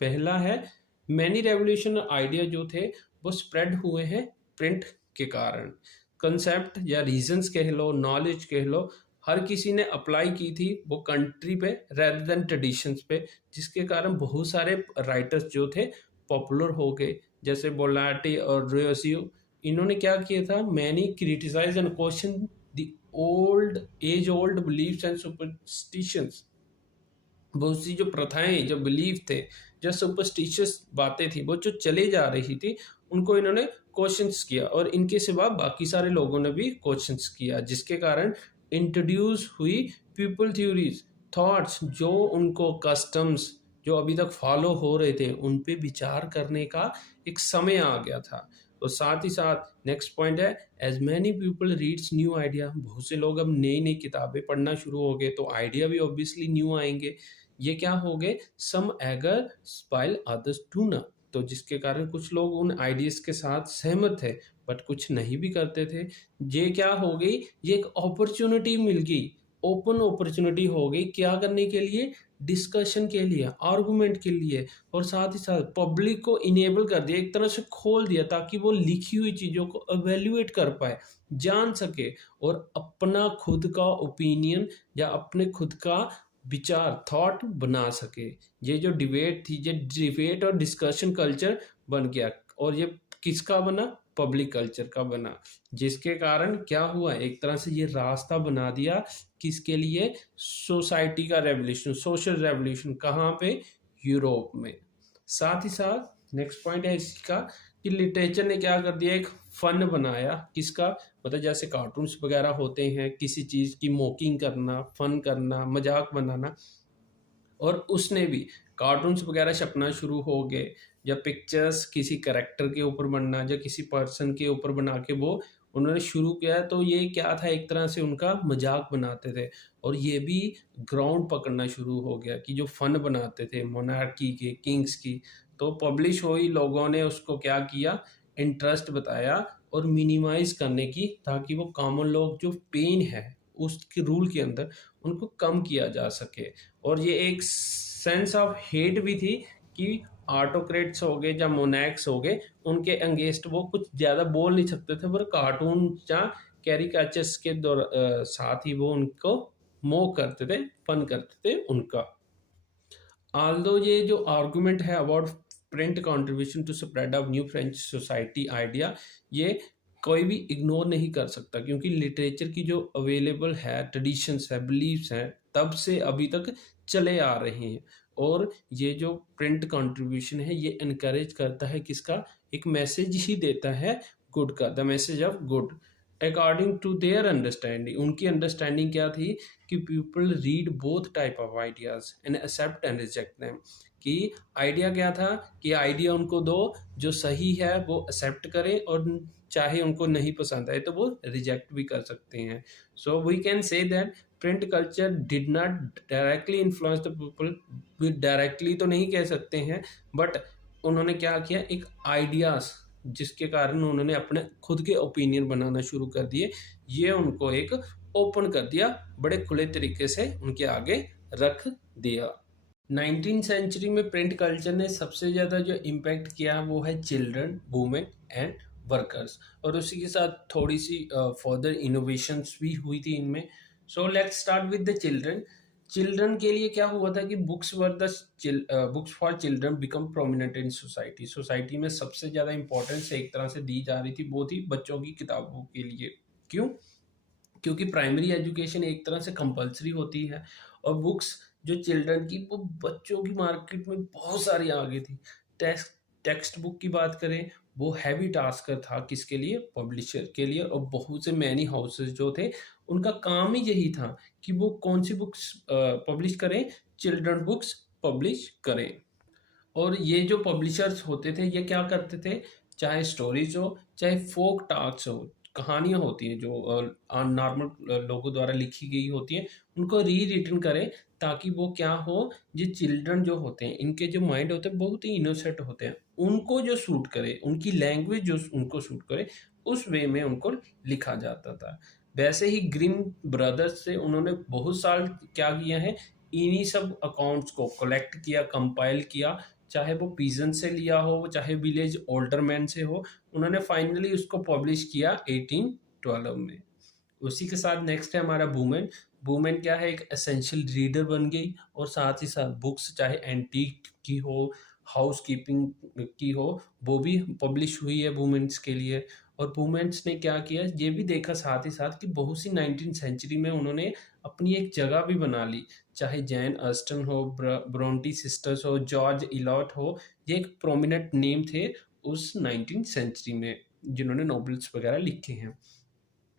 पहला है, मैनी रेवोल्यूशन आइडिया जो थे वो स्प्रेड हुए हैं प्रिंट के कारण। कंसेप्ट या रीजंस कह लो, नॉलेज कह लो, हर किसी ने अप्लाई की थी वो कंट्री पे रेदर देन ट्रेडिशंस पे, जिसके कारण बहुत सारे राइटर्स जो थे पॉपुलर हो गए, जैसे बोलाटी और रोयोसियो। इन्होंने क्या किया था, many criticise and question the old age old beliefs and superstitions. बहुत सी जो प्रथाएं, जो बिलीफ थे, जो सुपरस्टिशियस बातें थी, वो जो चले जा रही थी, उनको इन्होंने क्वेश्चंस किया, और इनके सिवा बाकी सारे लोगों ने भी क्वेश्चंस किया, जिसके कारण इंट्रोड्यूस हुई पीपल थ्योरीज, थॉट्स, जो उनको कस्टम्स जो अभी तक फॉलो हो रहे थे उन पे विचार करने का एक समय आ गया था। और साथ ही साथ नेक्स्ट पॉइंट है, as many people reads new idea, बहुत से लोग अब नई नई किताबें पढ़ना शुरू हो गए, तो आइडिया भी ऑब्वियसली न्यू आएंगे। ये क्या हो गए, some eager spoil others do not, तो जिसके कारण कुछ लोग उन आइडियाज के साथ सहमत थे बट कुछ नहीं भी करते थे। ये क्या हो गई, ये एक अपॉर्चुनिटी मिल गई, ओपन अपॉर्चुनिटी हो गई, क्या करने के लिए, डिस्कशन के लिए, आर्गुमेंट के लिए, और साथ ही साथ पब्लिक को इनेबल कर दिया, एक तरह से खोल दिया, ताकि वो लिखी हुई चीज़ों को एवेल्युएट कर पाए, जान सके, और अपना खुद का ओपिनियन या अपने खुद का विचार, थॉट बना सके। ये जो डिबेट थी, ये डिबेट और डिस्कशन कल्चर बन गया, और ये किसका बना, पब्लिक कल्चर का बना, जिसके कारण क्या हुआ, एक तरह से ये रास्ता बना दिया किसके लिए, सोसाइटी का रेवोल्यूशन, सोशल रेवोल्यूशन, कहाँ पे, यूरोप में। साथ ही साथ नेक्स्ट पॉइंट है इसका कि लिटरेचर ने क्या कर दिया, एक फन बनाया, किसका, मतलब जैसे कार्टून्स वगैरह होते हैं, किसी चीज़ की मॉकिंग करना, फन करना, मजाक बनाना, और उसने भी कार्टून्स वगैरह छपना शुरू हो गए, या पिक्चर्स किसी करेक्टर के ऊपर बनना या किसी पर्सन के ऊपर बना के वो उन्होंने शुरू किया। तो ये क्या था, एक तरह से उनका मजाक बनाते थे, और ये भी ग्राउंड पकड़ना शुरू हो गया कि जो फन बनाते थे मोनार्की के, किंग्स की, तो पब्लिश हुई, लोगों ने उसको क्या किया, इंटरेस्ट बताया और मिनिमाइज करने की, ताकि वो कॉमन लोग जो पेन है उसके रूल के अंदर उनको कम किया जा सके। और ये एक सेंस ऑफ हेट भी थी कि ऑटोक्रेट्स हो गए या मोनैक्स हो गए, उनके अगेंस्ट वो कुछ ज़्यादा बोल नहीं सकते थे, पर कार्टून या कैरिकेचर्स के साथ ही वो उनको मोक करते थे, फन करते थे उनका। ऑल्दो ये जो आर्गुमेंट है about print contribution to spread of new French society idea, ये कोई भी इग्नोर नहीं कर सकता, क्योंकि लिटरेचर की जो अवेलेबल है, ट्रेडिशंस है, बिलीव्स हैं, तब से अभी तक चले आ रहे हैं। और ये जो प्रिंट कंट्रीब्यूशन है ये इनकरेज करता है किसका, एक मैसेज ही देता है गुड का, the message of good according to their understanding. उनकी अंडरस्टैंडिंग क्या थी कि people read both type of ideas and accept and reject them, कि आइडिया क्या था कि आइडिया उनको दो, जो सही है वो एक्सेप्ट करें, और चाहे उनको नहीं पसंद आए तो वो रिजेक्ट भी कर सकते हैं। So we can say that print culture did not directly influence the people, directly तो नहीं कह सकते हैं, बट उन्होंने क्या किया, एक आइडियाज जिसके कारण उन्होंने अपने खुद के ओपिनियन बनाना शुरू कर दिए, ये उनको एक ओपन कर दिया, बड़े खुले तरीके से उनके आगे रख दिया। 19th सेंचुरी में प्रिंट कल्चर ने सबसे ज़्यादा जो इम्पैक्ट किया वो है चिल्ड्रन, वुमेन एंड वर्कर्स, और उसी के साथ थोड़ी सी फर्दर इनोवेशंस भी हुई थी इनमें। So let's start with the children. Children के लिए क्या हुआ था कि books for children become prominent in society. Society में सबसे ज़्यादा इंपॉर्टेंस एक तरह से दी जा रही थी, वो थी बच्चों की किताबों के लिए। क्यों? क्योंकि प्राइमरी एजुकेशन एक तरह से कंपलसरी होती है, और बुक्स जो चिल्ड्रन की, वो बच्चों की मार्केट में बहुत सारी आ गई थी। टेक्स्ट टेक्स्ट बुक की बात करें, वो हैवी टास्क था किसके लिए, पब्लिशर के लिए, और बहुत से मैनी हाउसेस जो थे उनका काम ही यही था कि वो कौन सी बुक्स पब्लिश करें, चिल्ड्रन बुक्स पब्लिश करें। और ये जो पब्लिशर्स होते थे ये क्या करते थे, चाहे स्टोरीज हो, चाहे फोक टाल्स हो, कहानियां होती हैं जो नॉर्मल लोगों द्वारा लिखी गई होती हैं, उनको री रिटन करें, ताकि वो क्या हो, ये चिल्ड्रन जो होते हैं इनके जो माइंड होते हैं बहुत ही इनोसेंट होते हैं, उनको जो सूट करे, उनकी लैंग्वेज जो उनको सूट करे, उस वे में उनको लिखा जाता था। वैसे ही ग्रिम ब्रदर्स से उन्होंने बहुत साल क्या किया है, इन्हीं सब अकाउंट्स को कलेक्ट किया, कंपाइल किया, चाहे वो पीजन से लिया हो, चाहे विलेज ओल्डरमैन से हो, उन्होंने फाइनली उसको पब्लिश किया 1812 में। उसी के साथ नेक्स्ट है हमारा वुमेन। वुमेन क्या है, एक एसेंशियल रीडर बन गई, और साथ ही साथ बुक्स चाहे एंटीक की हो, हाउस कीपिंग की हो, वो भी पब्लिश हुई है वुमेन्स के लिए। और वुमेन्स ने क्या किया, ये भी देखा साथ ही साथ कि बहुत सी 19th सेंचुरी में उन्होंने अपनी एक जगह भी बना ली, चाहे जैन ऑस्टन हो, ब्रोंटी सिस्टर्स हो, जॉर्ज इलॉट हो, ये एक प्रोमिनेंट नेम थे उस 19th सेंचुरी में जिन्होंने नॉवेल्स वगैरह लिखे हैं।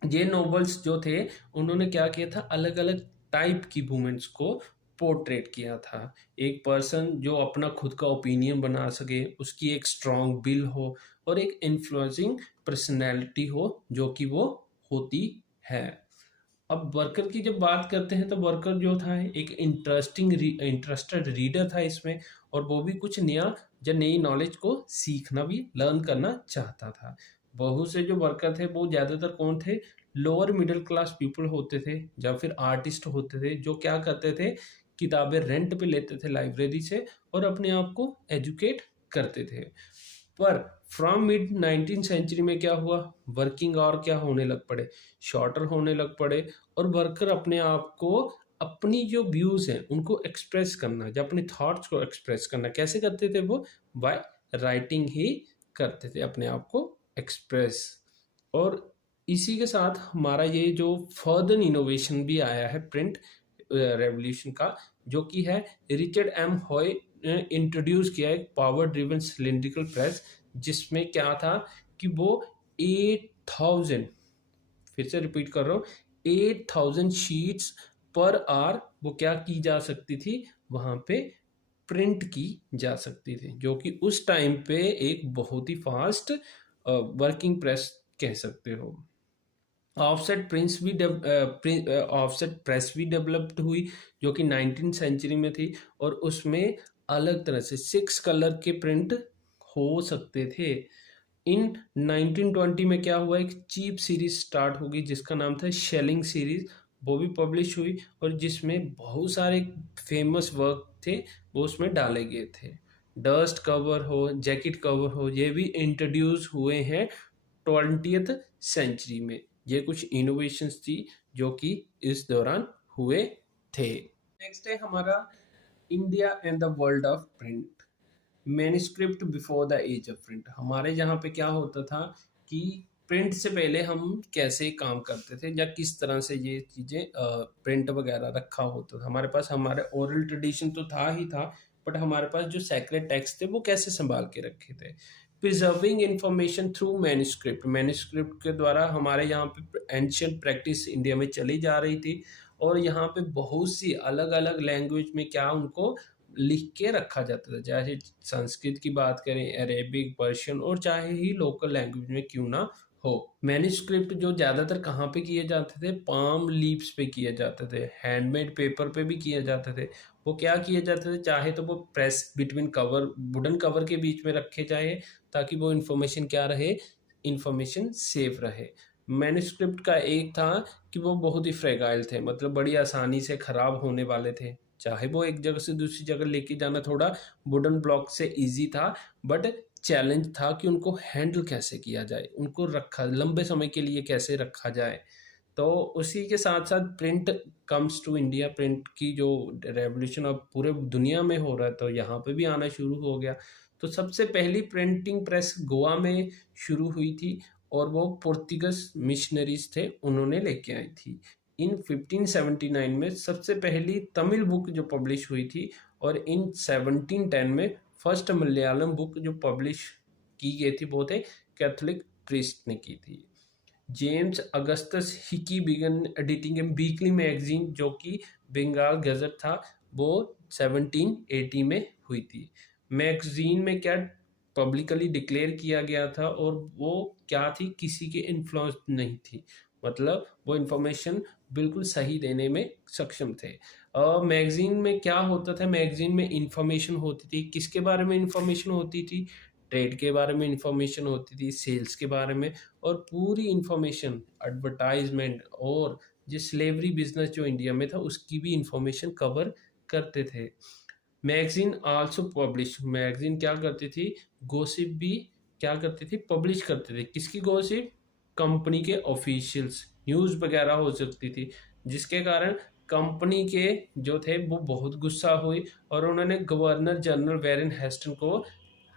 ये नॉवेल्स जो थे उन्होंने क्या किया था, अलग अलग टाइप की वुमेन्स को पोर्ट्रेट किया था। एक पर्सन जो अपना खुद का ओपिनियन बना सके, उसकी एक स्ट्रॉन्ग विल हो, और एक इन्फ्लुएंसिंग पर्सनैलिटी हो, जो कि वो होती है। अब वर्कर की जब बात करते हैं तो वर्कर जो था एक इंटरेस्टेड रीडर था इसमें, और वो भी कुछ नया या नई नॉलेज को सीखना भी, लर्न करना चाहता था। बहुत से जो वर्कर थे वो ज़्यादातर कौन थे, लोअर मिडिल क्लास पीपल होते थे, या फिर आर्टिस्ट होते थे, जो क्या करते थे, किताबें रेंट पे लेते थे लाइब्रेरी से, और अपने आप को एजुकेट करते थे। पर फ्रॉम मिड 19th सेंचुरी में क्या हुआ, वर्किंग आवर क्या होने लग पड़े, शॉर्टर होने लग पड़े, और वर्कर अपने आप को, अपनी जो व्यूज हैं उनको एक्सप्रेस करना, या अपने थॉट्स को एक्सप्रेस करना कैसे करते थे, वो बाय राइटिंग ही करते थे अपने आप को एक्सप्रेस। और इसी के साथ हमारा ये जो फर्दर इनोवेशन भी आया है प्रिंट रेवोल्यूशन का, जो कि है रिचर्ड एम हॉय इंट्रोड्यूस किया एक पावर ड्रिवन सिलिंड्रिकल प्रेस, जिसमें क्या था कि वो 8000, फिर से रिपीट कर रहा हूँ, 8000 शीट्स पर आवर वो क्या की जा सकती थी, वहां पे प्रिंट की जा सकती थी, जो कि उस टाइम पे एक बहुत ही फास्ट वर्किंग प्रेस कह सकते हो। ऑफसेट प्रेस भी डेवलप्ड हुई, जो कि 19th सेंचुरी में थी, और उसमें अलग तरह से 6 कलर के प्रिंट हो सकते थे। इन 1920 में क्या हुआ, एक चीप सीरीज स्टार्ट होगी जिसका नाम था शेलिंग सीरीज, वो भी पब्लिश हुई, और जिसमें बहुत सारे फेमस वर्क थे वो उसमें डाले गए थे। डस्ट कवर हो, जैकेट कवर हो, ये भी इंट्रोड्यूस हुए हैं 20th सेंचुरी में। ये कुछ इनोवेशंस थी जो कि इस दौरान हुए थे। नेक्स्ट है हमारा India and the world of print, manuscript before the age of print. हमारे यहाँ पे क्या होता था कि प्रिंट से पहले हम कैसे काम करते थे, या किस तरह से ये चीज़ें प्रिंट वगैरह रखा होता था हमारे पास। हमारे ओरल ट्रेडिशन तो था ही था, बट हमारे पास जो सेक्रेट टेक्स्ट थे वो कैसे संभाल के रखे थे। Preserving information through manuscript, manuscript के द्वारा हमारे यहाँ पे एंशियंट प्रैक्टिस इंडिया में चली जा रही थी, और यहाँ पे बहुत सी अलग अलग लैंग्वेज में क्या उनको लिख के रखा जाता था, चाहे संस्कृत की बात करें, अरेबिक, पर्शियन, और चाहे ही लोकल लैंग्वेज में क्यों ना हो। मैन्युस्क्रिप्ट जो ज़्यादातर कहाँ पे किए जाते थे, पाम लीव्स पे किए जाते थे, हैंडमेड पेपर पे भी किए जाते थे। वो क्या किए जाते थे, चाहे तो वो press between cover, wooden cover के बीच में रखे जाए, ताकि वो इन्फॉर्मेशन क्या रहे, इन्फॉर्मेशन सेफ रहे। मैन्युस्क्रिप्ट का एक था कि वो बहुत ही फ्रेगाइल थे, मतलब बड़ी आसानी से ख़राब होने वाले थे, चाहे वो एक जगह से दूसरी जगह लेके जाना थोड़ा वुडन ब्लॉक से इजी था, बट चैलेंज था कि उनको हैंडल कैसे किया जाए, उनको रखा लंबे समय के लिए कैसे रखा जाए। तो उसी के साथ साथ print comes to India, print की जो रेवोल्यूशन अब पूरे दुनिया में हो रहा है, तो यहाँ पे भी आना शुरू हो गया। तो सबसे पहली प्रिंटिंग प्रेस गोवा में शुरू हुई थी, और वो पुर्तगास मिशनरीज थे, उन्होंने लेके आई थी। इन 1579 में सबसे पहली तमिल बुक जो पब्लिश हुई थी, और इन 1710 में फर्स्ट मलयालम बुक जो पब्लिश की गई थी वो थे कैथोलिक प्रीस्ट ने की थी। James Augustus Hicky began editing a weekly magazine जो कि बंगाल गजट था, वो 1780 में हुई थी। मैगजीन में क्या पब्लिकली डिक्लेयर किया गया था, और वो क्या थी, किसी के इन्फ्लुएंस नहीं थी, मतलब वो इंफॉर्मेशन बिल्कुल सही देने में सक्षम थे। मैगजीन में क्या होता था, मैगजीन में इंफॉर्मेशन होती थी, किसके बारे में इंफॉर्मेशन होती थी, ट्रेड के बारे में इंफॉर्मेशन होती थी, सेल्स के बारे में, और पूरी इंफॉर्मेशन एडवर्टाइजमेंट और जिस स्लेवरी बिजनेस जो इंडिया में था उसकी भी इंफॉर्मेशन कवर करते थे। मैगजीन आल्सो पब्लिश, मैगजीन क्या करती थी, गॉसिप भी क्या करती थी, पब्लिश करते थे। किसकी गॉसिप, कंपनी के ऑफिशियल्स, न्यूज़ वगैरह हो सकती थी, जिसके कारण कंपनी के जो थे वो बहुत गुस्सा हुई, और उन्होंने गवर्नर जनरल वैरेन हेस्टन को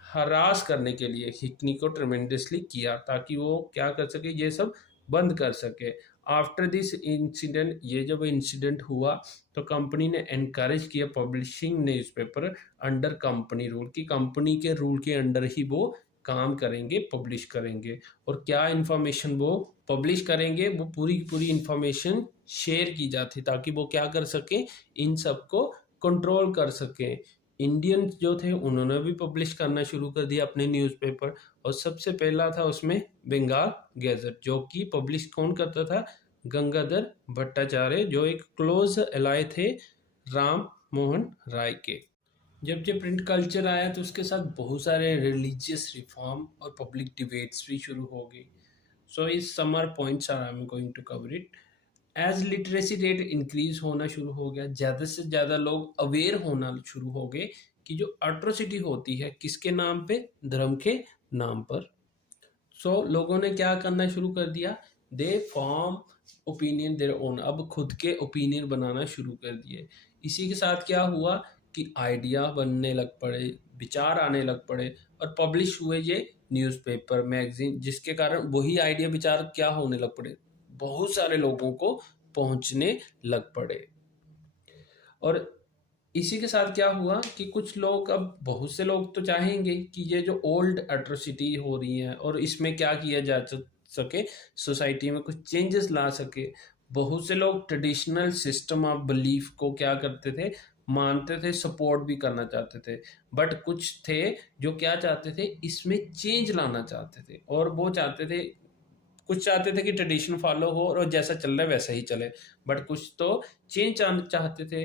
हरास करने के लिए हिकनी को ट्रेमेंडसली किया, ताकि वो क्या कर सके, ये सब बंद कर सके। आफ्टर दिस इंसिडेंट, ये जब इंसिडेंट हुआ तो कंपनी ने एनकरेज किया publishing newspaper under company rule, की कंपनी के रूल के अंडर ही वो काम करेंगे, पब्लिश करेंगे। और क्या इंफॉर्मेशन वो पब्लिश करेंगे, वो पूरी पूरी इंफॉर्मेशन शेयर की जाती, ताकि वो क्या कर सके, इन सबको कंट्रोल कर सके। इंडियन जो थे उन्होंने भी पब्लिश करना शुरू कर दिया अपने न्यूज़पेपर, और सबसे पहला था उसमें बंगाल गैजेट, जो कि पब्लिश कौन करता था, गंगाधर भट्टाचार्य, जो एक क्लोज एलाय थे राम मोहन राय के। जब जब प्रिंट कल्चर आया तो उसके साथ बहुत सारे रिलीजियस रिफॉर्म और पब्लिक डिबेट्स भी शुरू हो गई। सो इस summer points are I am going to cover it. As literacy rate increase होना शुरू हो गया, ज़्यादा से ज़्यादा लोग अवेयर होना शुरू हो गए कि जो अट्रोसिटी होती है किसके नाम पे, धर्म के नाम पर। सो लोगों ने क्या करना शुरू कर दिया, they form opinion their own, अब खुद के ओपिनियन बनाना शुरू कर दिए। इसी के साथ क्या हुआ कि आइडिया बनने लग पड़े, विचार आने लग पड़े, और पब्लिश हुए ये न्यूज़पेपर, मैगजीन, जिसके कारण वही आइडिया विचार क्या होने लग पड़े, बहुत सारे लोगों को पहुंचने लग पड़े। और इसी के साथ क्या हुआ कि कुछ लोग, अब बहुत से लोग तो चाहेंगे कि ये जो ओल्ड एट्रोसिटी हो रही है और इसमें क्या किया जा सके, सोसाइटी में कुछ चेंजेस ला सके। बहुत से लोग ट्रेडिशनल सिस्टम ऑफ बिलीफ को क्या करते थे, मानते थे, सपोर्ट भी करना चाहते थे। बट कुछ थे जो क्या चाहते थे, इसमें चेंज लाना चाहते थे, और वो चाहते थे, कुछ चाहते थे कि ट्रेडिशन फॉलो हो और जैसा चल रहा है वैसा ही चले, बट कुछ तो चेंज चाहते थे।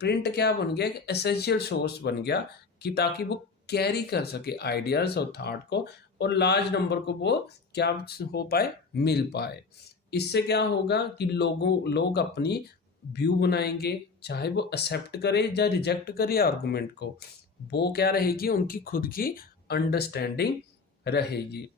प्रिंट क्या बन गया, एक एसेंशियल सोर्स बन गया, कि ताकि वो कैरी कर सके आइडियाज और थॉट को, और लार्ज नंबर को वो क्या हो पाए, मिल पाए। इससे क्या होगा कि लोग अपनी व्यू बनाएंगे, चाहे वो एक्सेप्ट करे या रिजेक्ट करे आर्गुमेंट को, वो क्या रहेगी, उनकी खुद की अंडरस्टैंडिंग रहेगी।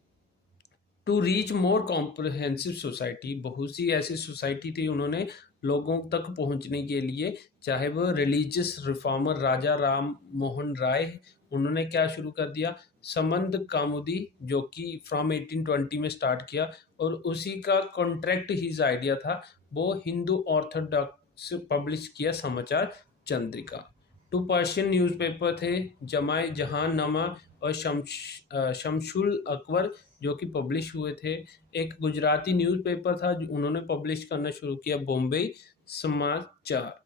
To reach more comprehensive society, बहुत सी ऐसी सोसाइटी थी, उन्होंने लोगों तक पहुंचने के लिए, चाहे वो रिलीजियस रिफॉर्मर राजा राम मोहन राय, उन्होंने क्या शुरू कर दिया, संबंध कौमुदी, जो कि फ्रॉम 1820 में स्टार्ट किया, और उसी का कॉन्ट्रैक्ट हिज आइडिया था, वो हिंदू ऑर्थोडॉक्स पब्लिश किया समाचार चंद्रिका। टू पर्शियन न्यूज़पेपर थे, जमाए जहान नामा और शमशुल अकबर, जो कि पब्लिश हुए थे। एक गुजराती न्यूज़पेपर था जो उन्होंने पब्लिश करना शुरू किया, बॉम्बे समाचार।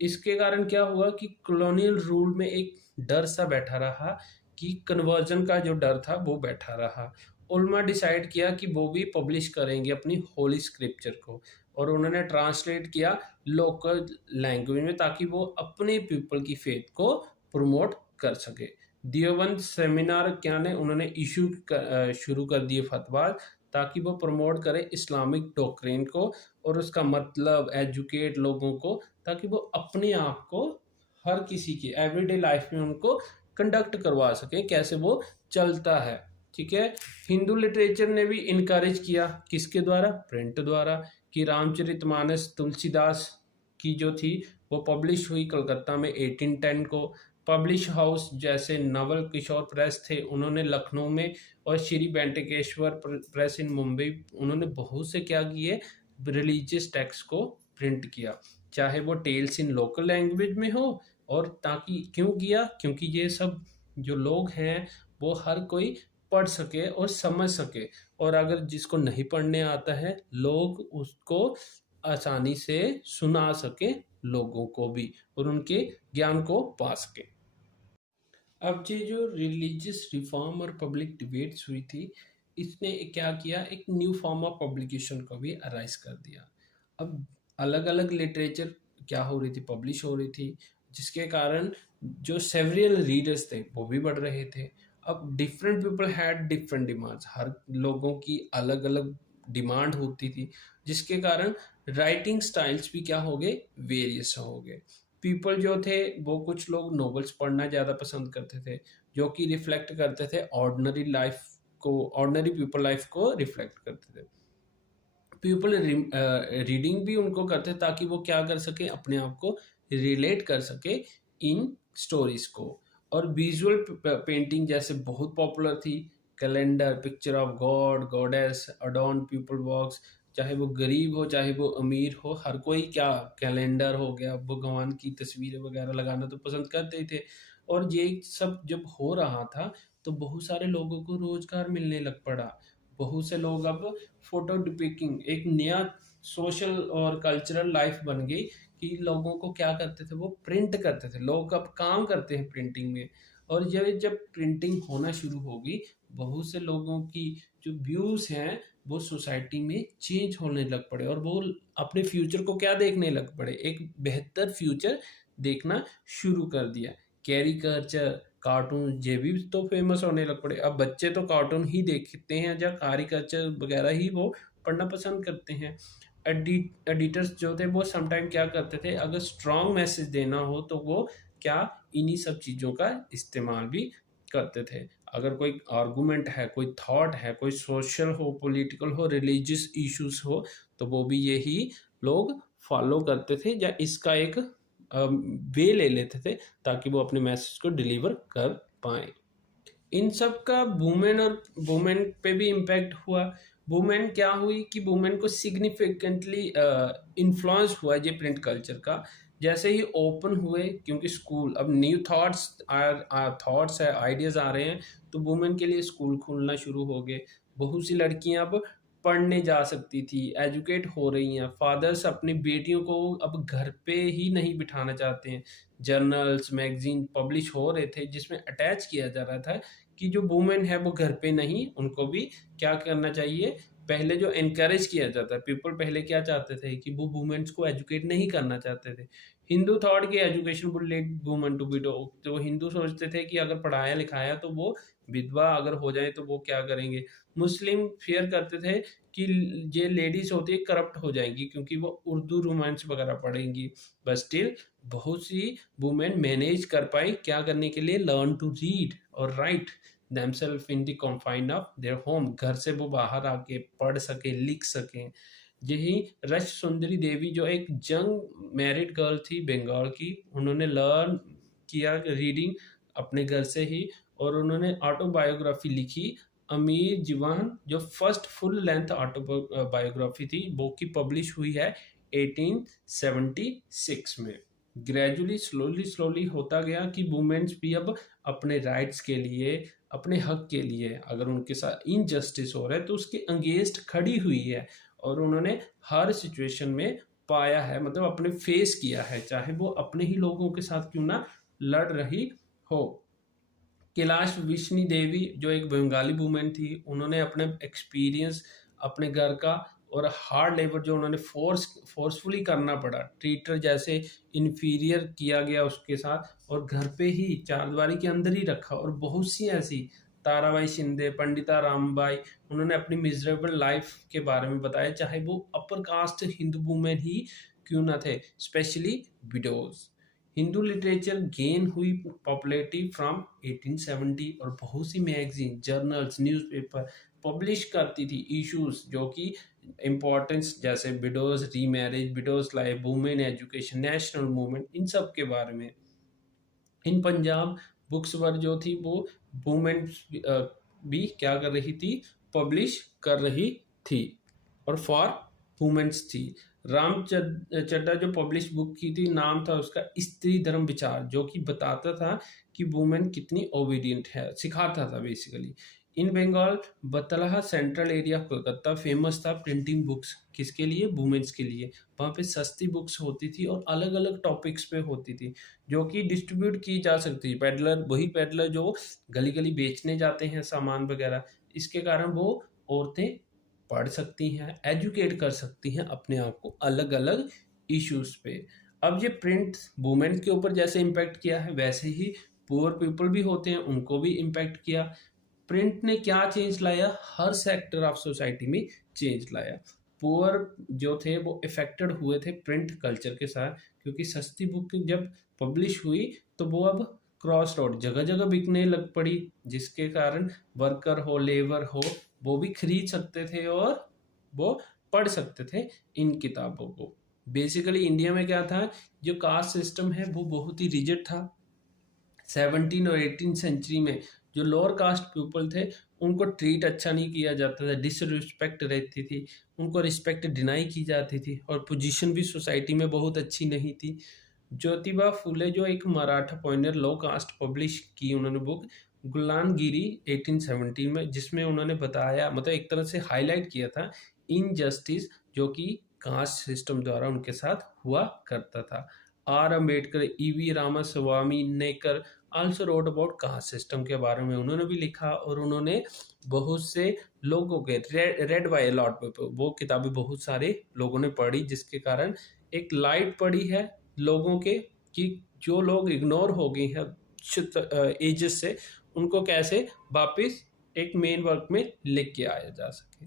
इसके कारण क्या हुआ कि कॉलोनियल रूल में एक डर सा बैठा रहा, कि कन्वर्जन का जो डर था वो बैठा रहा। उल्मा डिसाइड किया कि वो भी पब्लिश करेंगे अपनी होली स्क्रिप्चर को, और उन्होंने ट्रांसलेट किया लोकल लैंग्वेज में, ताकि वो अपने पीपल की फेथ को प्रमोट कर सके। देवबंद सेमिनार क्या ने उन्होंने इशू शुरू कर दिए फतवा, ताकि वो प्रमोट करे इस्लामिक डॉक्ट्रिन को, और उसका मतलब एजुकेट लोगों को, ताकि वो अपने आप को हर किसी की एवरीडे लाइफ में उनको कंडक्ट करवा सके, कैसे वो चलता है। ठीक है। हिंदू लिटरेचर ने भी इनकरेज किया, किसके द्वारा, प्रिंट द्वारा, कि रामचरितमानस तुलसीदास की जो थी वो पब्लिश हुई कलकत्ता में 1810 को। पब्लिश हाउस जैसे नवल किशोर प्रेस थे, उन्होंने लखनऊ में, और श्री वेंकटेश्वर प्रेस इन मुंबई, उन्होंने बहुत से क्या किए, रिलीजियस टेक्स्ट को प्रिंट किया, चाहे वो टेल्स इन लोकल लैंग्वेज में हो। और ताकि क्यों किया, क्योंकि ये सब जो लोग हैं वो हर कोई पढ़ सके और समझ सके, और अगर जिसको नहीं पढ़ने आता है लोग उसको आसानी से सुना सके लोगों को भी, और उनके ज्ञान को पा सके। अब ये जो रिलीजियस रिफॉर्म और पब्लिक डिबेट्स हुई थी, इसने क्या किया, एक न्यू फॉर्म ऑफ पब्लिकेशन को भी अराइज कर दिया। अब अलग अलग लिटरेचर क्या हो रही थी, पब्लिश हो रही थी, जिसके कारण जो सेवरियल रीडर्स थे वो भी बढ़ रहे थे। अब different people had different demands, हर लोगों की अलग अलग डिमांड होती थी, जिसके कारण राइटिंग स्टाइल्स भी क्या हो गए, वेरियस हो गए। पीपल जो थे वो, कुछ लोग नॉवेल्स पढ़ना ज़्यादा पसंद करते थे, जो कि रिफ्लेक्ट करते थे ऑर्डिनरी लाइफ को, ऑर्डिनरी पीपल लाइफ को रिफ्लेक्ट करते थे। पीपल रीडिंग भी उनको करते ताकि वो क्या कर सके, अपने आप को रिलेट कर सके इन स्टोरीज को। और विजुअल पेंटिंग जैसे बहुत पॉपुलर थी, calendar, picture of god goddess adorn people walls, चाहे वो गरीब हो चाहे वो अमीर हो, हर कोई क्या, कैलेंडर हो गया, भगवान की तस्वीरें वगैरह लगाना तो पसंद करते ही थे। और ये सब जब हो रहा था तो बहुत सारे लोगों को रोजगार मिलने लग पड़ा। बहुत से लोग अब फोटो डिपिकिंग, एक नया सोशल और कल्चरल लाइफ बन गई कि लोगों को क्या करते थे, वो प्रिंट करते थे, लोग अब काम करते हैं प्रिंटिंग में। और ये जब प्रिंटिंग होना शुरू होगी, बहुत से लोगों की जो व्यूज हैं वो सोसाइटी में चेंज होने लग पड़े, और वो अपने फ्यूचर को क्या देखने लग पड़े, एक बेहतर फ्यूचर देखना शुरू कर दिया। कैरिकल्चर, कार्टून, ये भी तो फेमस होने लग पड़े। अब बच्चे तो कार्टून ही देखते हैं या कैरिकल्चर वगैरह ही वो पढ़ना पसंद करते हैं। एडिटर्स जो थे वो समटाइम क्या करते थे, अगर स्ट्रॉन्ग मैसेज देना हो तो वो क्या, इन्हीं सब चीज़ों का इस्तेमाल भी करते थे। अगर कोई आर्गूमेंट है, कोई थॉट है, कोई सोशल हो, पॉलिटिकल हो, रिलीजियस इश्यूज हो, तो वो भी यही लोग फॉलो करते थे या इसका एक वे ले लेते थे ताकि वो अपने मैसेज को डिलीवर कर पाए। इन सब का वुमेन और वुमेन पे भी इम्पैक्ट हुआ। वुमेन क्या हुई कि वुमेन को सिग्निफिकेंटली इन्फ्लुएंस हुआ ये प्रिंट कल्चर का, जैसे ही ओपन हुए, क्योंकि स्कूल अब न्यू थॉट्स है, आइडियाज आ रहे हैं, तो वुमेन के लिए स्कूल खुलना शुरू हो गए। बहुत सी लड़कियां अब पढ़ने जा सकती थी, एजुकेट हो रही हैं। फादर्स अपनी बेटियों को अब घर पे ही नहीं बिठाना चाहते हैं। जर्नल्स, मैगजीन पब्लिश हो रहे थे जिसमें अटैच किया जा रहा था कि जो वुमेन है वो घर पे नहीं, उनको भी क्या करना चाहिए, पहले जो एनकरेज किया जाता है, पीपल पहले क्या चाहते थे कि वो वुमेन्स को एजुकेट नहीं करना चाहते थे। हिंदू थॉट कि education would lead woman to widow, तो हिंदू सोचते थे कि अगर पढ़ाया लिखाया तो वो विधवा अगर हो जाए तो वो क्या करेंगे। मुस्लिम फेयर करते थे कि ये लेडीज होती है करप्ट हो जाएंगी क्योंकि वो उर्दू रोमांस वगैरह पढ़ेंगी। बट स्टिल बहुत सी वुमेन मैनेज कर पाई क्या करने के लिए, लर्न टू रीड और right themselves in the confine of their home, घर से वो बाहर आके पढ़ सके, लिख सके। यही रश सुंदरी देवी जो एक यंग मैरिड गर्ल थी बंगाल की, उन्होंने लर्न किया रीडिंग अपने घर से ही, और उन्होंने ऑटोबायोग्राफी लिखी, अमीर जीवान, जो फर्स्ट फुल लेंथ ऑटोबायोग्राफी थी, वो की पब्लिश हुई है 1876 में। ग्रेजुअली स्लोली स्लोली होता गया कि वुमेन्स भी अब अपने राइट्स के लिए, अपने हक के लिए, अगर उनके साथ इनजस्टिस हो रहा है तो उसके अगेंस्ट खड़ी हुई है, और उन्होंने हर सिचुएशन में पाया है, मतलब अपने फेस किया है, चाहे वो अपने ही लोगों के साथ क्यों ना लड़ रही हो। कैलाश विष्णु देवी जो एक बंगाली वुमेन थी, उन्होंने अपने एक्सपीरियंस अपने घर का और हार्ड लेबर जो उन्होंने फोर्सफुली करना पड़ा, ट्रीटर जैसे इन्फीरियर किया गया उसके साथ, और घर पे ही चारदीवारी के अंदर ही रखा। और बहुत सी ऐसी, ताराबाई शिंदे, पंडिता रामबाई, उन्होंने अपनी मिजरेबल लाइफ के बारे में बताया, चाहे वो अपर कास्ट हिंदू वुमेन ही क्यों ना थे, specially widows. Hindu literature gain हुई पॉपुलैरिटी फ्रॉम 1870, और बहुत सी मैगजीन, जर्नल्स, न्यूज़पेपर पब्लिश करती थी इश्यूज जो कि इम्पोर्टेंस, जैसे widows remarriage, widows life, women education, national movement, इन सब के बारे में। इन पंजाब बुक्स वर्ल्ड जो थी वो वुमेन भी क्या कर रही थी, पब्लिश कर रही थी और फॉर वुमेन्स थी। चड्डा जो पब्लिश बुक की थी, नाम था उसका स्त्री धर्म विचार, जो कि बताता था कि वुमेन कितनी ओबीडियंट है, सिखाता था basically. In Bengal Battala central area Kolkata famous था प्रिंटिंग बुक्स, किसके लिए, वुमेन्स के लिए। वहाँ पे सस्ती बुक्स होती थी और अलग अलग टॉपिक्स पे होती थी, जो कि डिस्ट्रीब्यूट की जा सकती है। पेडलर, वही पेडलर जो गली गली बेचने जाते हैं सामान वगैरह, इसके कारण वो औरतें पढ़ सकती हैं, एजुकेट कर सकती हैं अपने आप को अलग अलग इश्यूज पे। अब ये प्रिंट वुमेन के ऊपर जैसे इम्पैक्ट किया है, वैसे ही पुअर पीपल भी होते हैं, उनको भी इम्पैक्ट किया। प्रिंट ने क्या चेंज लाया, हर सेक्टर ऑफ सोसाइटी में चेंज लाया। पुअर जो थे वो इफेक्टेड हुए थे प्रिंट कल्चर के साथ, क्योंकि सस्ती बुक जब पब्लिश हुई तो वो अब क्रॉस रोड जगह जगह बिकने लग पड़ी, जिसके कारण वर्कर हो, लेबर हो, वो भी खरीद सकते थे और वो पढ़ सकते थे इन किताबों को। बेसिकली इंडिया में क्या था, जो कास्ट सिस्टम है वो बहुत ही रिजिड था। 17 और 18 सेंचुरी में जो लोअर कास्ट पीपल थे उनको ट्रीट अच्छा नहीं किया जाता था, डिसरिस्पेक्ट रहती थी, उनको रिस्पेक्ट डिनाई की जाती थी और पोजीशन भी सोसाइटी में बहुत अच्छी नहीं थी। ज्योतिबा फुले जो एक मराठा पॉइनर लो कास्ट पब्लिश की उन्होंने बुक गुलामगिरी 1817 में, जिसमें उन्होंने बताया, मतलब एक तरह से हाईलाइट किया था इनजस्टिस जो कि कास्ट सिस्टम द्वारा उनके साथ हुआ करता था। R Ambedkar, E V Ramaswamy Naicker also wrote about caste system के बारे में उन्होंने भी लिखा, और उन्होंने बहुत से लोगों के रेड बाय लॉट पेपर, वो किताबें बहुत सारे लोगों ने पढ़ी, जिसके कारण एक लाइट पड़ी है लोगों के कि जो लोग इग्नोर हो गए हैं एजेस से, उनको कैसे वापस एक मेन वर्क में लेके आया जा सके।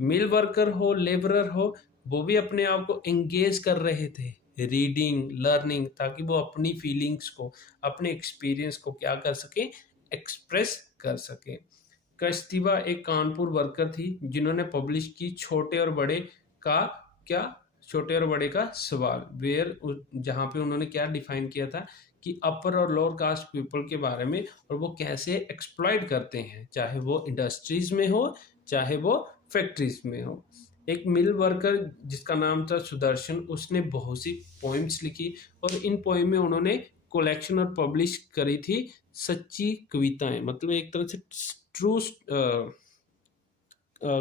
मिल वर्कर हो, लेबरर हो, वो भी अपने आप को एंगेज कर रहे थे रीडिंग, लर्निंग, ताकि वो अपनी फीलिंग्स को, अपने एक्सपीरियंस को क्या कर सके, एक्सप्रेस कर सके। कश्तीबा एक कानपुर वर्कर थी जिन्होंने पब्लिश की छोटे और बड़े का क्या, छोटे और बड़े का सवाल, वेयर, जहाँ पे उन्होंने क्या डिफाइन किया था कि अपर और लोअर कास्ट पीपल के बारे में, और वो कैसे एक्सप्लॉइट करते हैं, चाहे वो इंडस्ट्रीज में हो चाहे वो फैक्ट्रीज में हो। एक मिल वर्कर जिसका नाम था सुदर्शन, उसने बहुत सी पोइम्स लिखी और इन पोइम में उन्होंने कलेक्शन और पब्लिश करी थी सच्ची कविताएं, मतलब एक तरह से ट्रू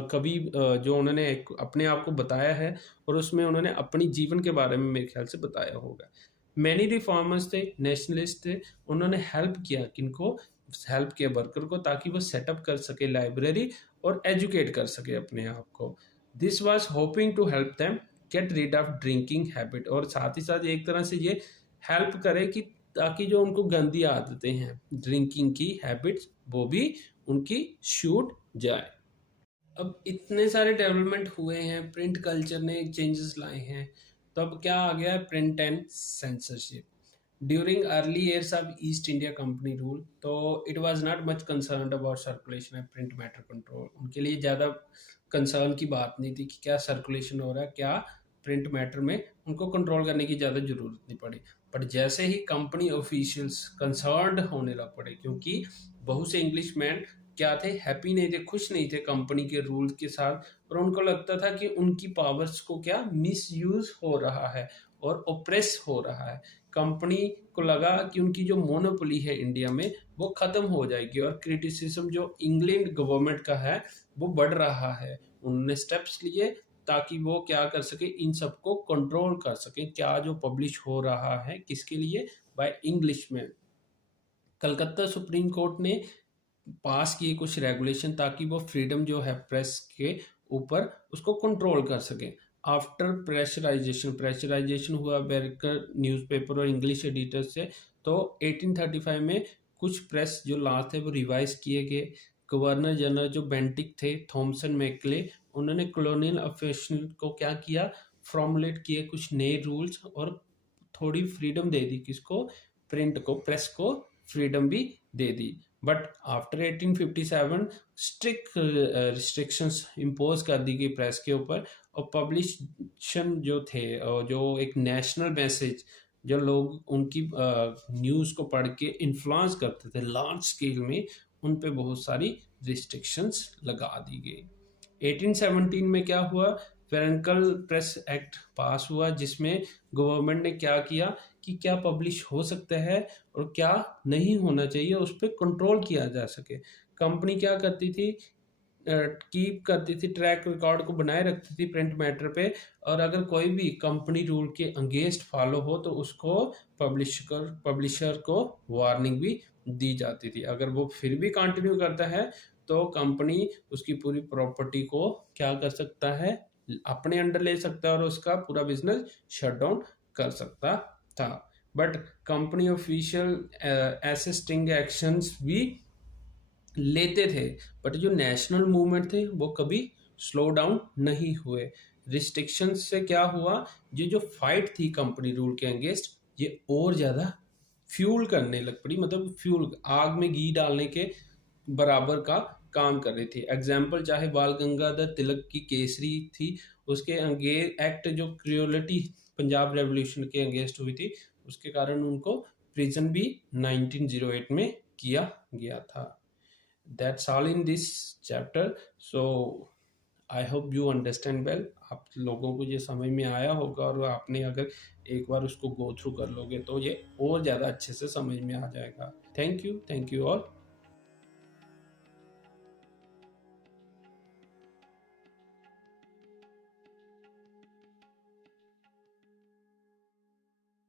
कवि जो उन्होंने अपने आप को बताया है, और उसमें उन्होंने अपनी जीवन के बारे में मेरे ख्याल से बताया होगा। मैनी रिफॉर्मर्स थे, नेशनलिस्ट थे, उन्होंने हेल्प किया किनको, हेल्प किया वर्कर को, ताकि वो सेटअप कर सके लाइब्रेरी और एजुकेट कर सके अपने आप को। This was hoping to help them get rid of drinking habit, और साथ ही साथ एक तरह से ये हेल्प करे कि ताकि जो उनको गंदी आदतें हैं ड्रिंकिंग की हैबिट्स, वो भी उनकी छूट जाए। अब इतने सारे डेवलपमेंट हुए हैं, प्रिंट कल्चर ने चेंजेस लाए हैं, तो अब क्या आ गया है, print and censorship. During early years of East India Company rule, तो it was not much concern about circulation and print matter control. उनके लिए ज़्यादा कंसर्न की बात नहीं थी कि क्या सर्कुलेशन हो रहा है, क्या प्रिंट मैटर में, उनको कंट्रोल करने की ज़्यादा ज़रूरत नहीं पड़ी। बट जैसे ही कंपनी ऑफिशियल्स कंसर्न्ड होने लग पड़े, क्योंकि बहुत से इंग्लिश मैन क्या थे, हैप्पी नहीं थे, खुश नहीं थे कंपनी के रूल के साथ, और उनको लगता था कि उनकी पावर्स को क्या मिसयूज हो रहा है और ओप्रेस हो रहा है। कंपनी को लगा कि उनकी जो मोनोपोली है इंडिया में वो खत्म हो जाएगी, और क्रिटिसिज्म जो इंग्लैंड गवर्नमेंट का है वो बढ़ रहा है। उन्होंने स्टेप्स लिए ताकि वो क्या कर सके, इन सबको कंट्रोल कर सके, क्या जो पब्लिश हो रहा है किसके लिए, बाय इंग्लिश में। कलकत्ता सुप्रीम कोर्ट ने पास किए कुछ रेगुलेशन ताकि वो फ्रीडम जो है प्रेस के ऊपर, उसको कंट्रोल कर सके। आफ्टर प्रेशराइजेशन हुआ अमेरिकन न्यूज़पेपर और इंग्लिश एडिटर से, तो 1835 में कुछ प्रेस जो लॉ थे वो रिवाइज किए गए। गवर्नर जनरल जो बेंटिक थे, थॉमसन मैकले, उन्होंने कॉलोनियल अफेशन को क्या किया, फॉर्मुलेट किए कुछ नए रूल्स, और थोड़ी फ्रीडम दे दी किसको, प्रिंट को, प्रेस को फ्रीडम भी दे दी। But after 1857 strict restrictions impose कर दी गई प्रेस के ऊपर, और पब्लिशन जो थे, जो एक नेशनल मैसेज जो लोग उनकी न्यूज़ को पढ़ के इन्फ्लुएंस करते थे लार्ज स्केल में, उन पे बहुत सारी रिस्ट्रिक्शंस लगा दी गई। 1817 में क्या हुआ, फेरेंकल प्रेस एक्ट पास हुआ, जिसमें गवर्नमेंट ने क्या किया कि क्या पब्लिश हो सकता है और क्या नहीं होना चाहिए, उस पर कंट्रोल किया जा सके। कंपनी क्या करती थी, कीप करती थी, ट्रैक रिकॉर्ड को बनाए रखती थी प्रिंट मैटर पे, और अगर कोई भी कंपनी रूल के अगेंस्ट फॉलो हो तो उसको पब्लिशर को वार्निंग भी दी जाती थी। अगर वो फिर भी कंटिन्यू करता है तो कंपनी उसकी पूरी प्रॉपर्टी को क्या कर सकता है, अपने अंडर ले सकता है और उसका पूरा बिजनेस शट डाउन कर सकता था। बट कंपनी ऑफिशियल ऐसे स्टिंग एक्शंस भी लेते थे, बट जो नेशनल मूवमेंट थे वो कभी स्लो डाउन नहीं हुए। रिस्ट्रिक्शंस से क्या हुआ, ये जो फाइट थी कंपनी रूल के अगेंस्ट, ये और ज़्यादा फ्यूल करने लग पड़ी, मतलब फ्यूल, आग में घी डालने के बराबर का काम कर रही थी। एग्जाम्पल चाहे बाल गंगाधर तिलक की केसरी थी, उसके एक्ट जो क्रियोलिटी पंजाब रेवोल्यूशन के अगेंस्ट हुई थी, उसके कारण उनको प्रिजन भी 1908 में किया गया था। That's all in this chapter. So I hope you understand well. आप लोगों को ये समझ में आया होगा, और आपने अगर एक बार उसको गो थ्रू कर लोगे तो ये और ज़्यादा अच्छे से समझ में आ जाएगा। Thank you all.